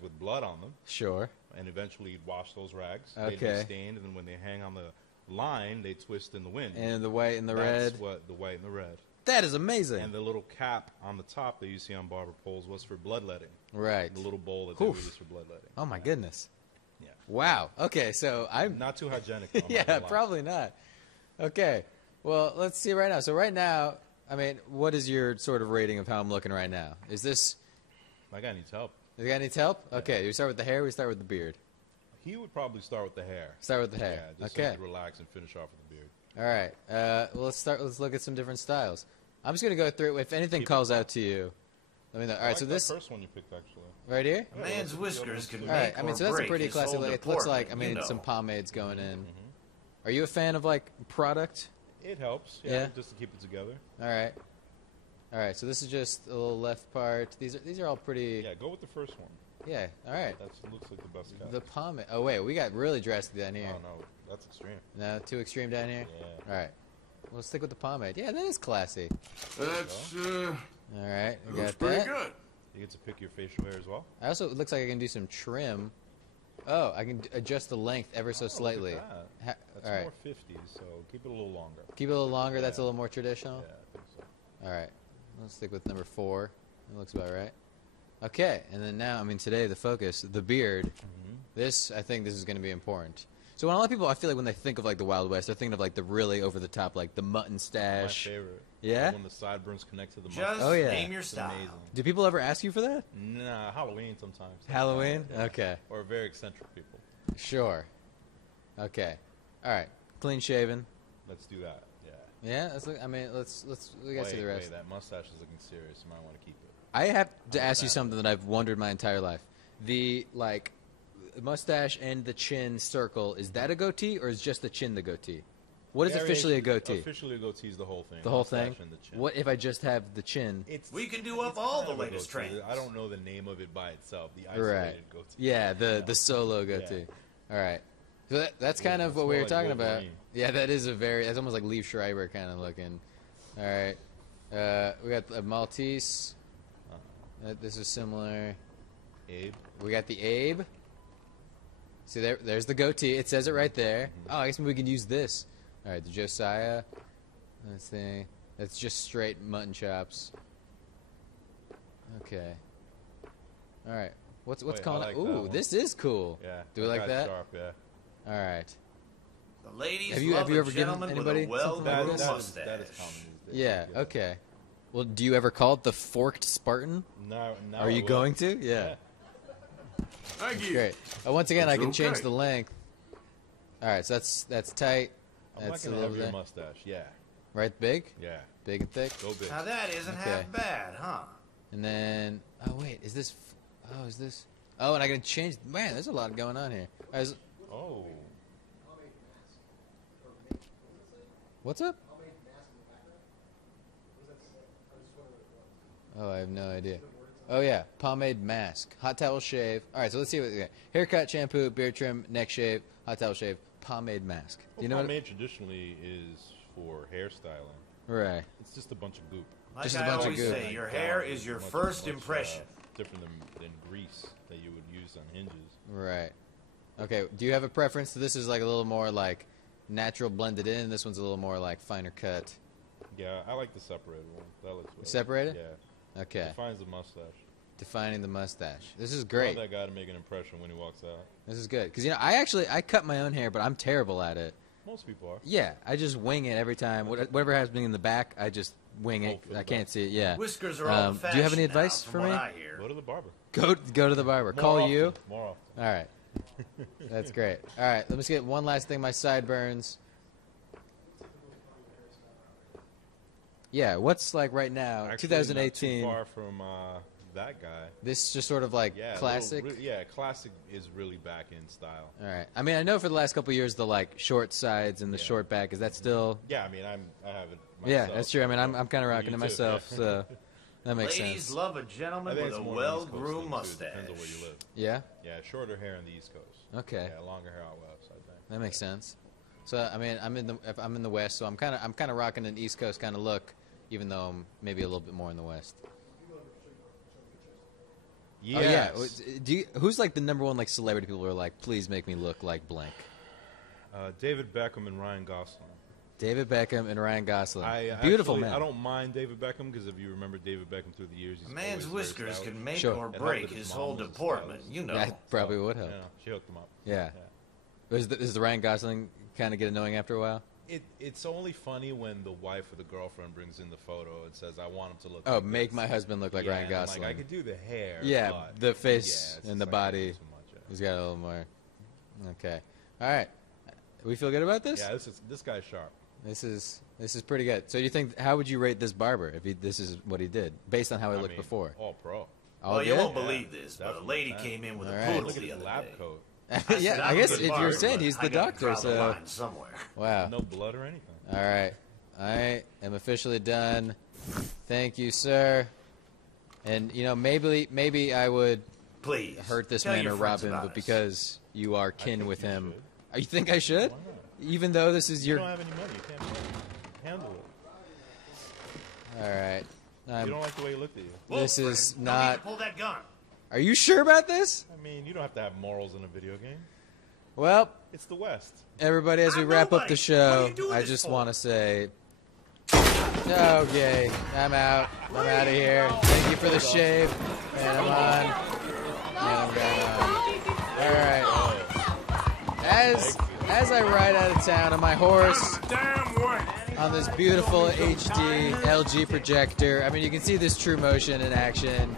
with blood on them. Sure. And eventually you'd wash those rags. Okay. They'd be stained, and then when they hang on the line, they twist in the wind. And the white and the That's red. what the white and the red. That is amazing. And the little cap on the top that you see on barber poles was for bloodletting. Right. The little bowl that they would Oof. use for bloodletting. Oh my goodness. Yeah. Wow. Okay, so I'm Not too hygienic. Though, I'm not yeah, gonna lie. probably not. Okay. Well, let's see right now. So right now, I mean, what is your sort of rating of how I'm looking right now? Is this? My guy needs help. The guy needs help? Okay. We start with the hair. Or we start with the beard. He would probably start with the hair. Start with the hair. Yeah, just Okay. so he could relax and finish off with the beard. All right. Well, let's look at some different styles. I'm just gonna go through. If anything calls out to you, let me know. All right, so this first one you picked actually. Right here. A man's whiskers can All make right, I mean, or so that's a break pretty his classic. whole It looks like, I deportment, mean, you know. some pomades going in. Are you a fan of like product? It helps. Yeah. Just to keep it together. All right. All right, so this is just a little left part. These are all pretty. Yeah, go with the first one. Yeah. All right. That looks like the best cut. The pomade. Oh wait, we got really drastic down here. Oh no, that's extreme. No, too extreme down here. Yeah. All right. We'll stick with the pomade. Yeah, that is classy. That's All right, we looks got pretty that. good. You get to pick your facial hair as well. I also it looks like I can do some trim. Oh, I can adjust the length ever so slightly. Look at that. That's all right. more 50s, so keep it a little longer. Keep it a little longer. That's a Yeah. little more traditional. Yeah, I think so. All right. Let's stick with number 4. That looks about right. Okay, and then now, I mean, today the focus, the beard. This, I think, this is going to be important. So when a lot of people, I feel like when they think of like the Wild West, they're thinking of like the really over the top, like the mutton stash. My favorite. Yeah. When the sideburns connect to the Just Oh, yeah. name your It's style. amazing. Do people ever ask you for that? Nah, Halloween sometimes. Halloween? Yeah. Okay. Or very eccentric people. Sure. Okay. All right. Clean shaven. Let's do that. Yeah. Yeah. Let's look, I mean, let's we got to see the rest. Wait, that mustache is looking serious. You might want to keep it. I have to ask you something that I've wondered my entire life. The like mustache and the chin circle, is that a goatee or is just the chin the goatee? What is officially a goatee? Officially a goatee is the whole thing. The whole thing? Mustache and the chin. What if I just have the chin? We can do up all the kind of a latest goatee. trends. I don't know the name of it by itself. The isolated Right. goatee. Yeah, the solo goatee. All right. So that's kind of it's what we more were like talking about. Wolverine. Yeah, that is it's almost like Liev Schreiber kind of looking. All right. We got a Maltese. This is similar. Abe. We got the Abe. See, there's the goatee. It says it right there. Oh, I guess maybe we can use this. All right, the Josiah. Let's see. That's just straight mutton chops. Okay. All right. What's Wait, calling? I like that Ooh, one. this is cool. Yeah. Do we like guy's that? Sharp, yeah. All right. The ladies Have you love ever a given gentleman anybody with a something like well-groomed this? mustache. That is common these days. Yeah. Okay. Well, do you ever call it the forked Spartan? No, Are you going to? Yeah. Thank you. Great. Once again, I It's can change okay. the length. All right. So that's tight. I'm not That's going a to have little your bit. mustache. Yeah. Right, big, Yeah. big and thick. Go big. Now that isn't Okay. half bad, huh? And then, oh wait, is this? Oh, is this? Oh, and I can change. Man, there's a lot going on here. All right, Oh. what's up? Oh, I have no idea. Oh yeah, pomade mask, hot towel shave. All right, so let's see what we got. Haircut, shampoo, beard trim, neck shave, hot towel shave, pomade mask. Do you know pomade traditionally is for hairstyling. Right. It's just a bunch of goop. Like Just a I bunch of always goop. say, your hair is your first impression. Different than grease that you would use on hinges. Right. Okay. Do you have a preference? So this is like a little more like natural blended in. This one's a little more like finer cut. Yeah, I like the separated one. That looks better. Separated? Yeah. Okay. Defines the mustache. Defining the mustache. This is I great. want that guy to make an impression when he walks out. This is good because I cut my own hair, but I'm terrible at it. Most people are. Yeah, I just wing it every time. Whatever has me in the back, I just wing it. I can't see it. Yeah. Whiskers are all the Do you have any fashion now, advice from for what me? I hear. Go to the barber. Go to the barber. More Call often, you. More often. All right. That's great. All right. Let me just get one last thing. My sideburns. Yeah. What's like right now? Actually, 2018. Not too far from that guy. This just sort of like Yeah, classic. classic is really back in style. All right. I mean, I know for the last couple of years the like short sides and the short back. Is that still? Yeah, I mean, I have it. Yeah, myself. that's true. I mean, I'm kind of rocking You it too, myself, yeah. so that makes Ladies sense. love a I gentleman think with it's a more on the East Coast well-groomed thing, too. mustache. Depends on where you live. Yeah. Yeah, shorter hair on the East Coast. Okay. Yeah, longer hair out west. I think. That makes sense. So I mean, I'm in the West, so I'm kind of rocking an East Coast kind of look, even though I'm maybe a little bit more in the West. Yes. Oh yeah. Who's like the number one like celebrity people who are like, please make me look like blank? David Beckham and Ryan Gosling. David Beckham and Ryan Gosling. I Beautiful actually, man. I don't mind David Beckham because if you remember David Beckham through the years, he's A man's always very whiskers stylish. can make Sure. or It break helped that his mom whole was a deportment. stylist. You know. That probably would help. Yeah, she hooked him up. Yeah. Does the Ryan Gosling kind of get annoying after a while? It's only funny when the wife or the girlfriend brings in the photo and says, "I want him to look." Oh, like make this." my husband look like Yeah, Ryan and I'm Gosling. Like, I could do the hair. Yeah, but the face yeah, and the it's body. too much, yeah. He's got a little more. Okay. All right. We feel good about this? Yeah, this guy's sharp. This is pretty good. So you think, how would you rate this barber if this is what he did, based on how he looked before? All pro. All well, you good? won't believe this, but a lady came in with a poodle Look at the his other lab day. coat. Yeah, I guess if you're saying he's the doctor, so somewhere. wow. No blood or anything. All right, I am officially done. Thank you, sir. And you know, maybe I would Please hurt this tell man your or rob friends him, about but us. because you are kin with him, should. you think I should? Why not? Even though this is You your. don't have any money. You can't handle it. All right. You don't like the way he looked at you. This Whoa, is friend, not. Don't need to pull that gun. Are you sure about this? I mean, you don't have to have morals in a video game. Well, It's the West. everybody, as we I'm wrap up nobody. the What show, are you doing I this just for? want to say, okay, I'm out. I'm out of here. Thank you for the shave, and I'm on. And I'm going on. All right. As I ride out of town on my horse, on this beautiful HD LG projector, I mean, you can see this true motion in action.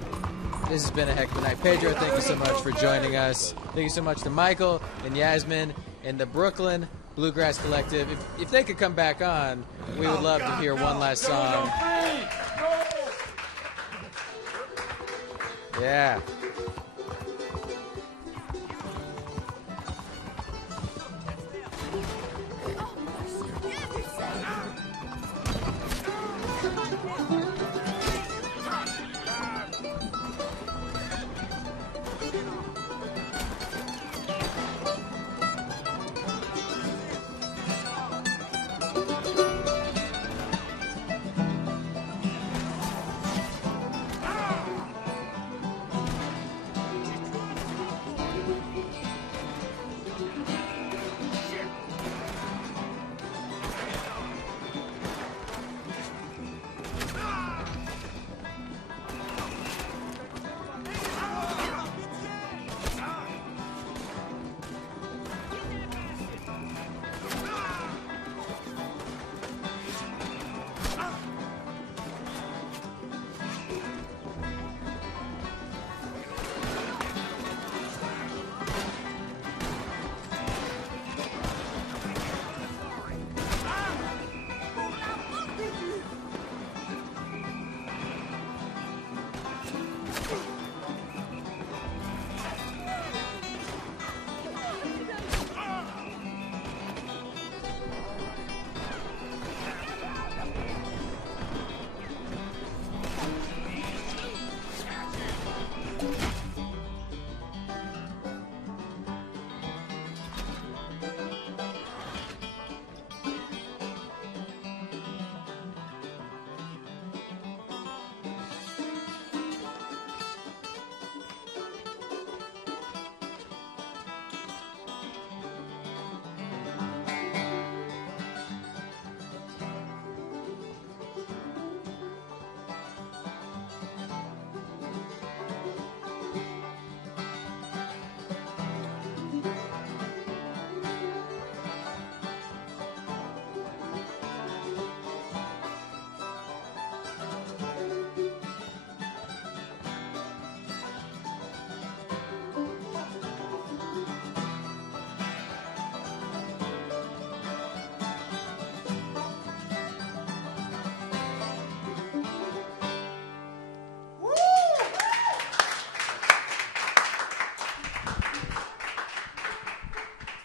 This has been a heck of a night. Pedro, thank you so much for joining us. Thank you so much to Michael and Yasmin and the Brooklyn Bluegrass Collective. If they could come back on, we would love to hear one last song. Yeah.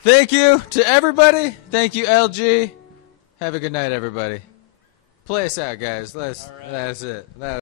Thank you to everybody. Thank you, LG. Have a good night, everybody. Play us out, guys. That's it.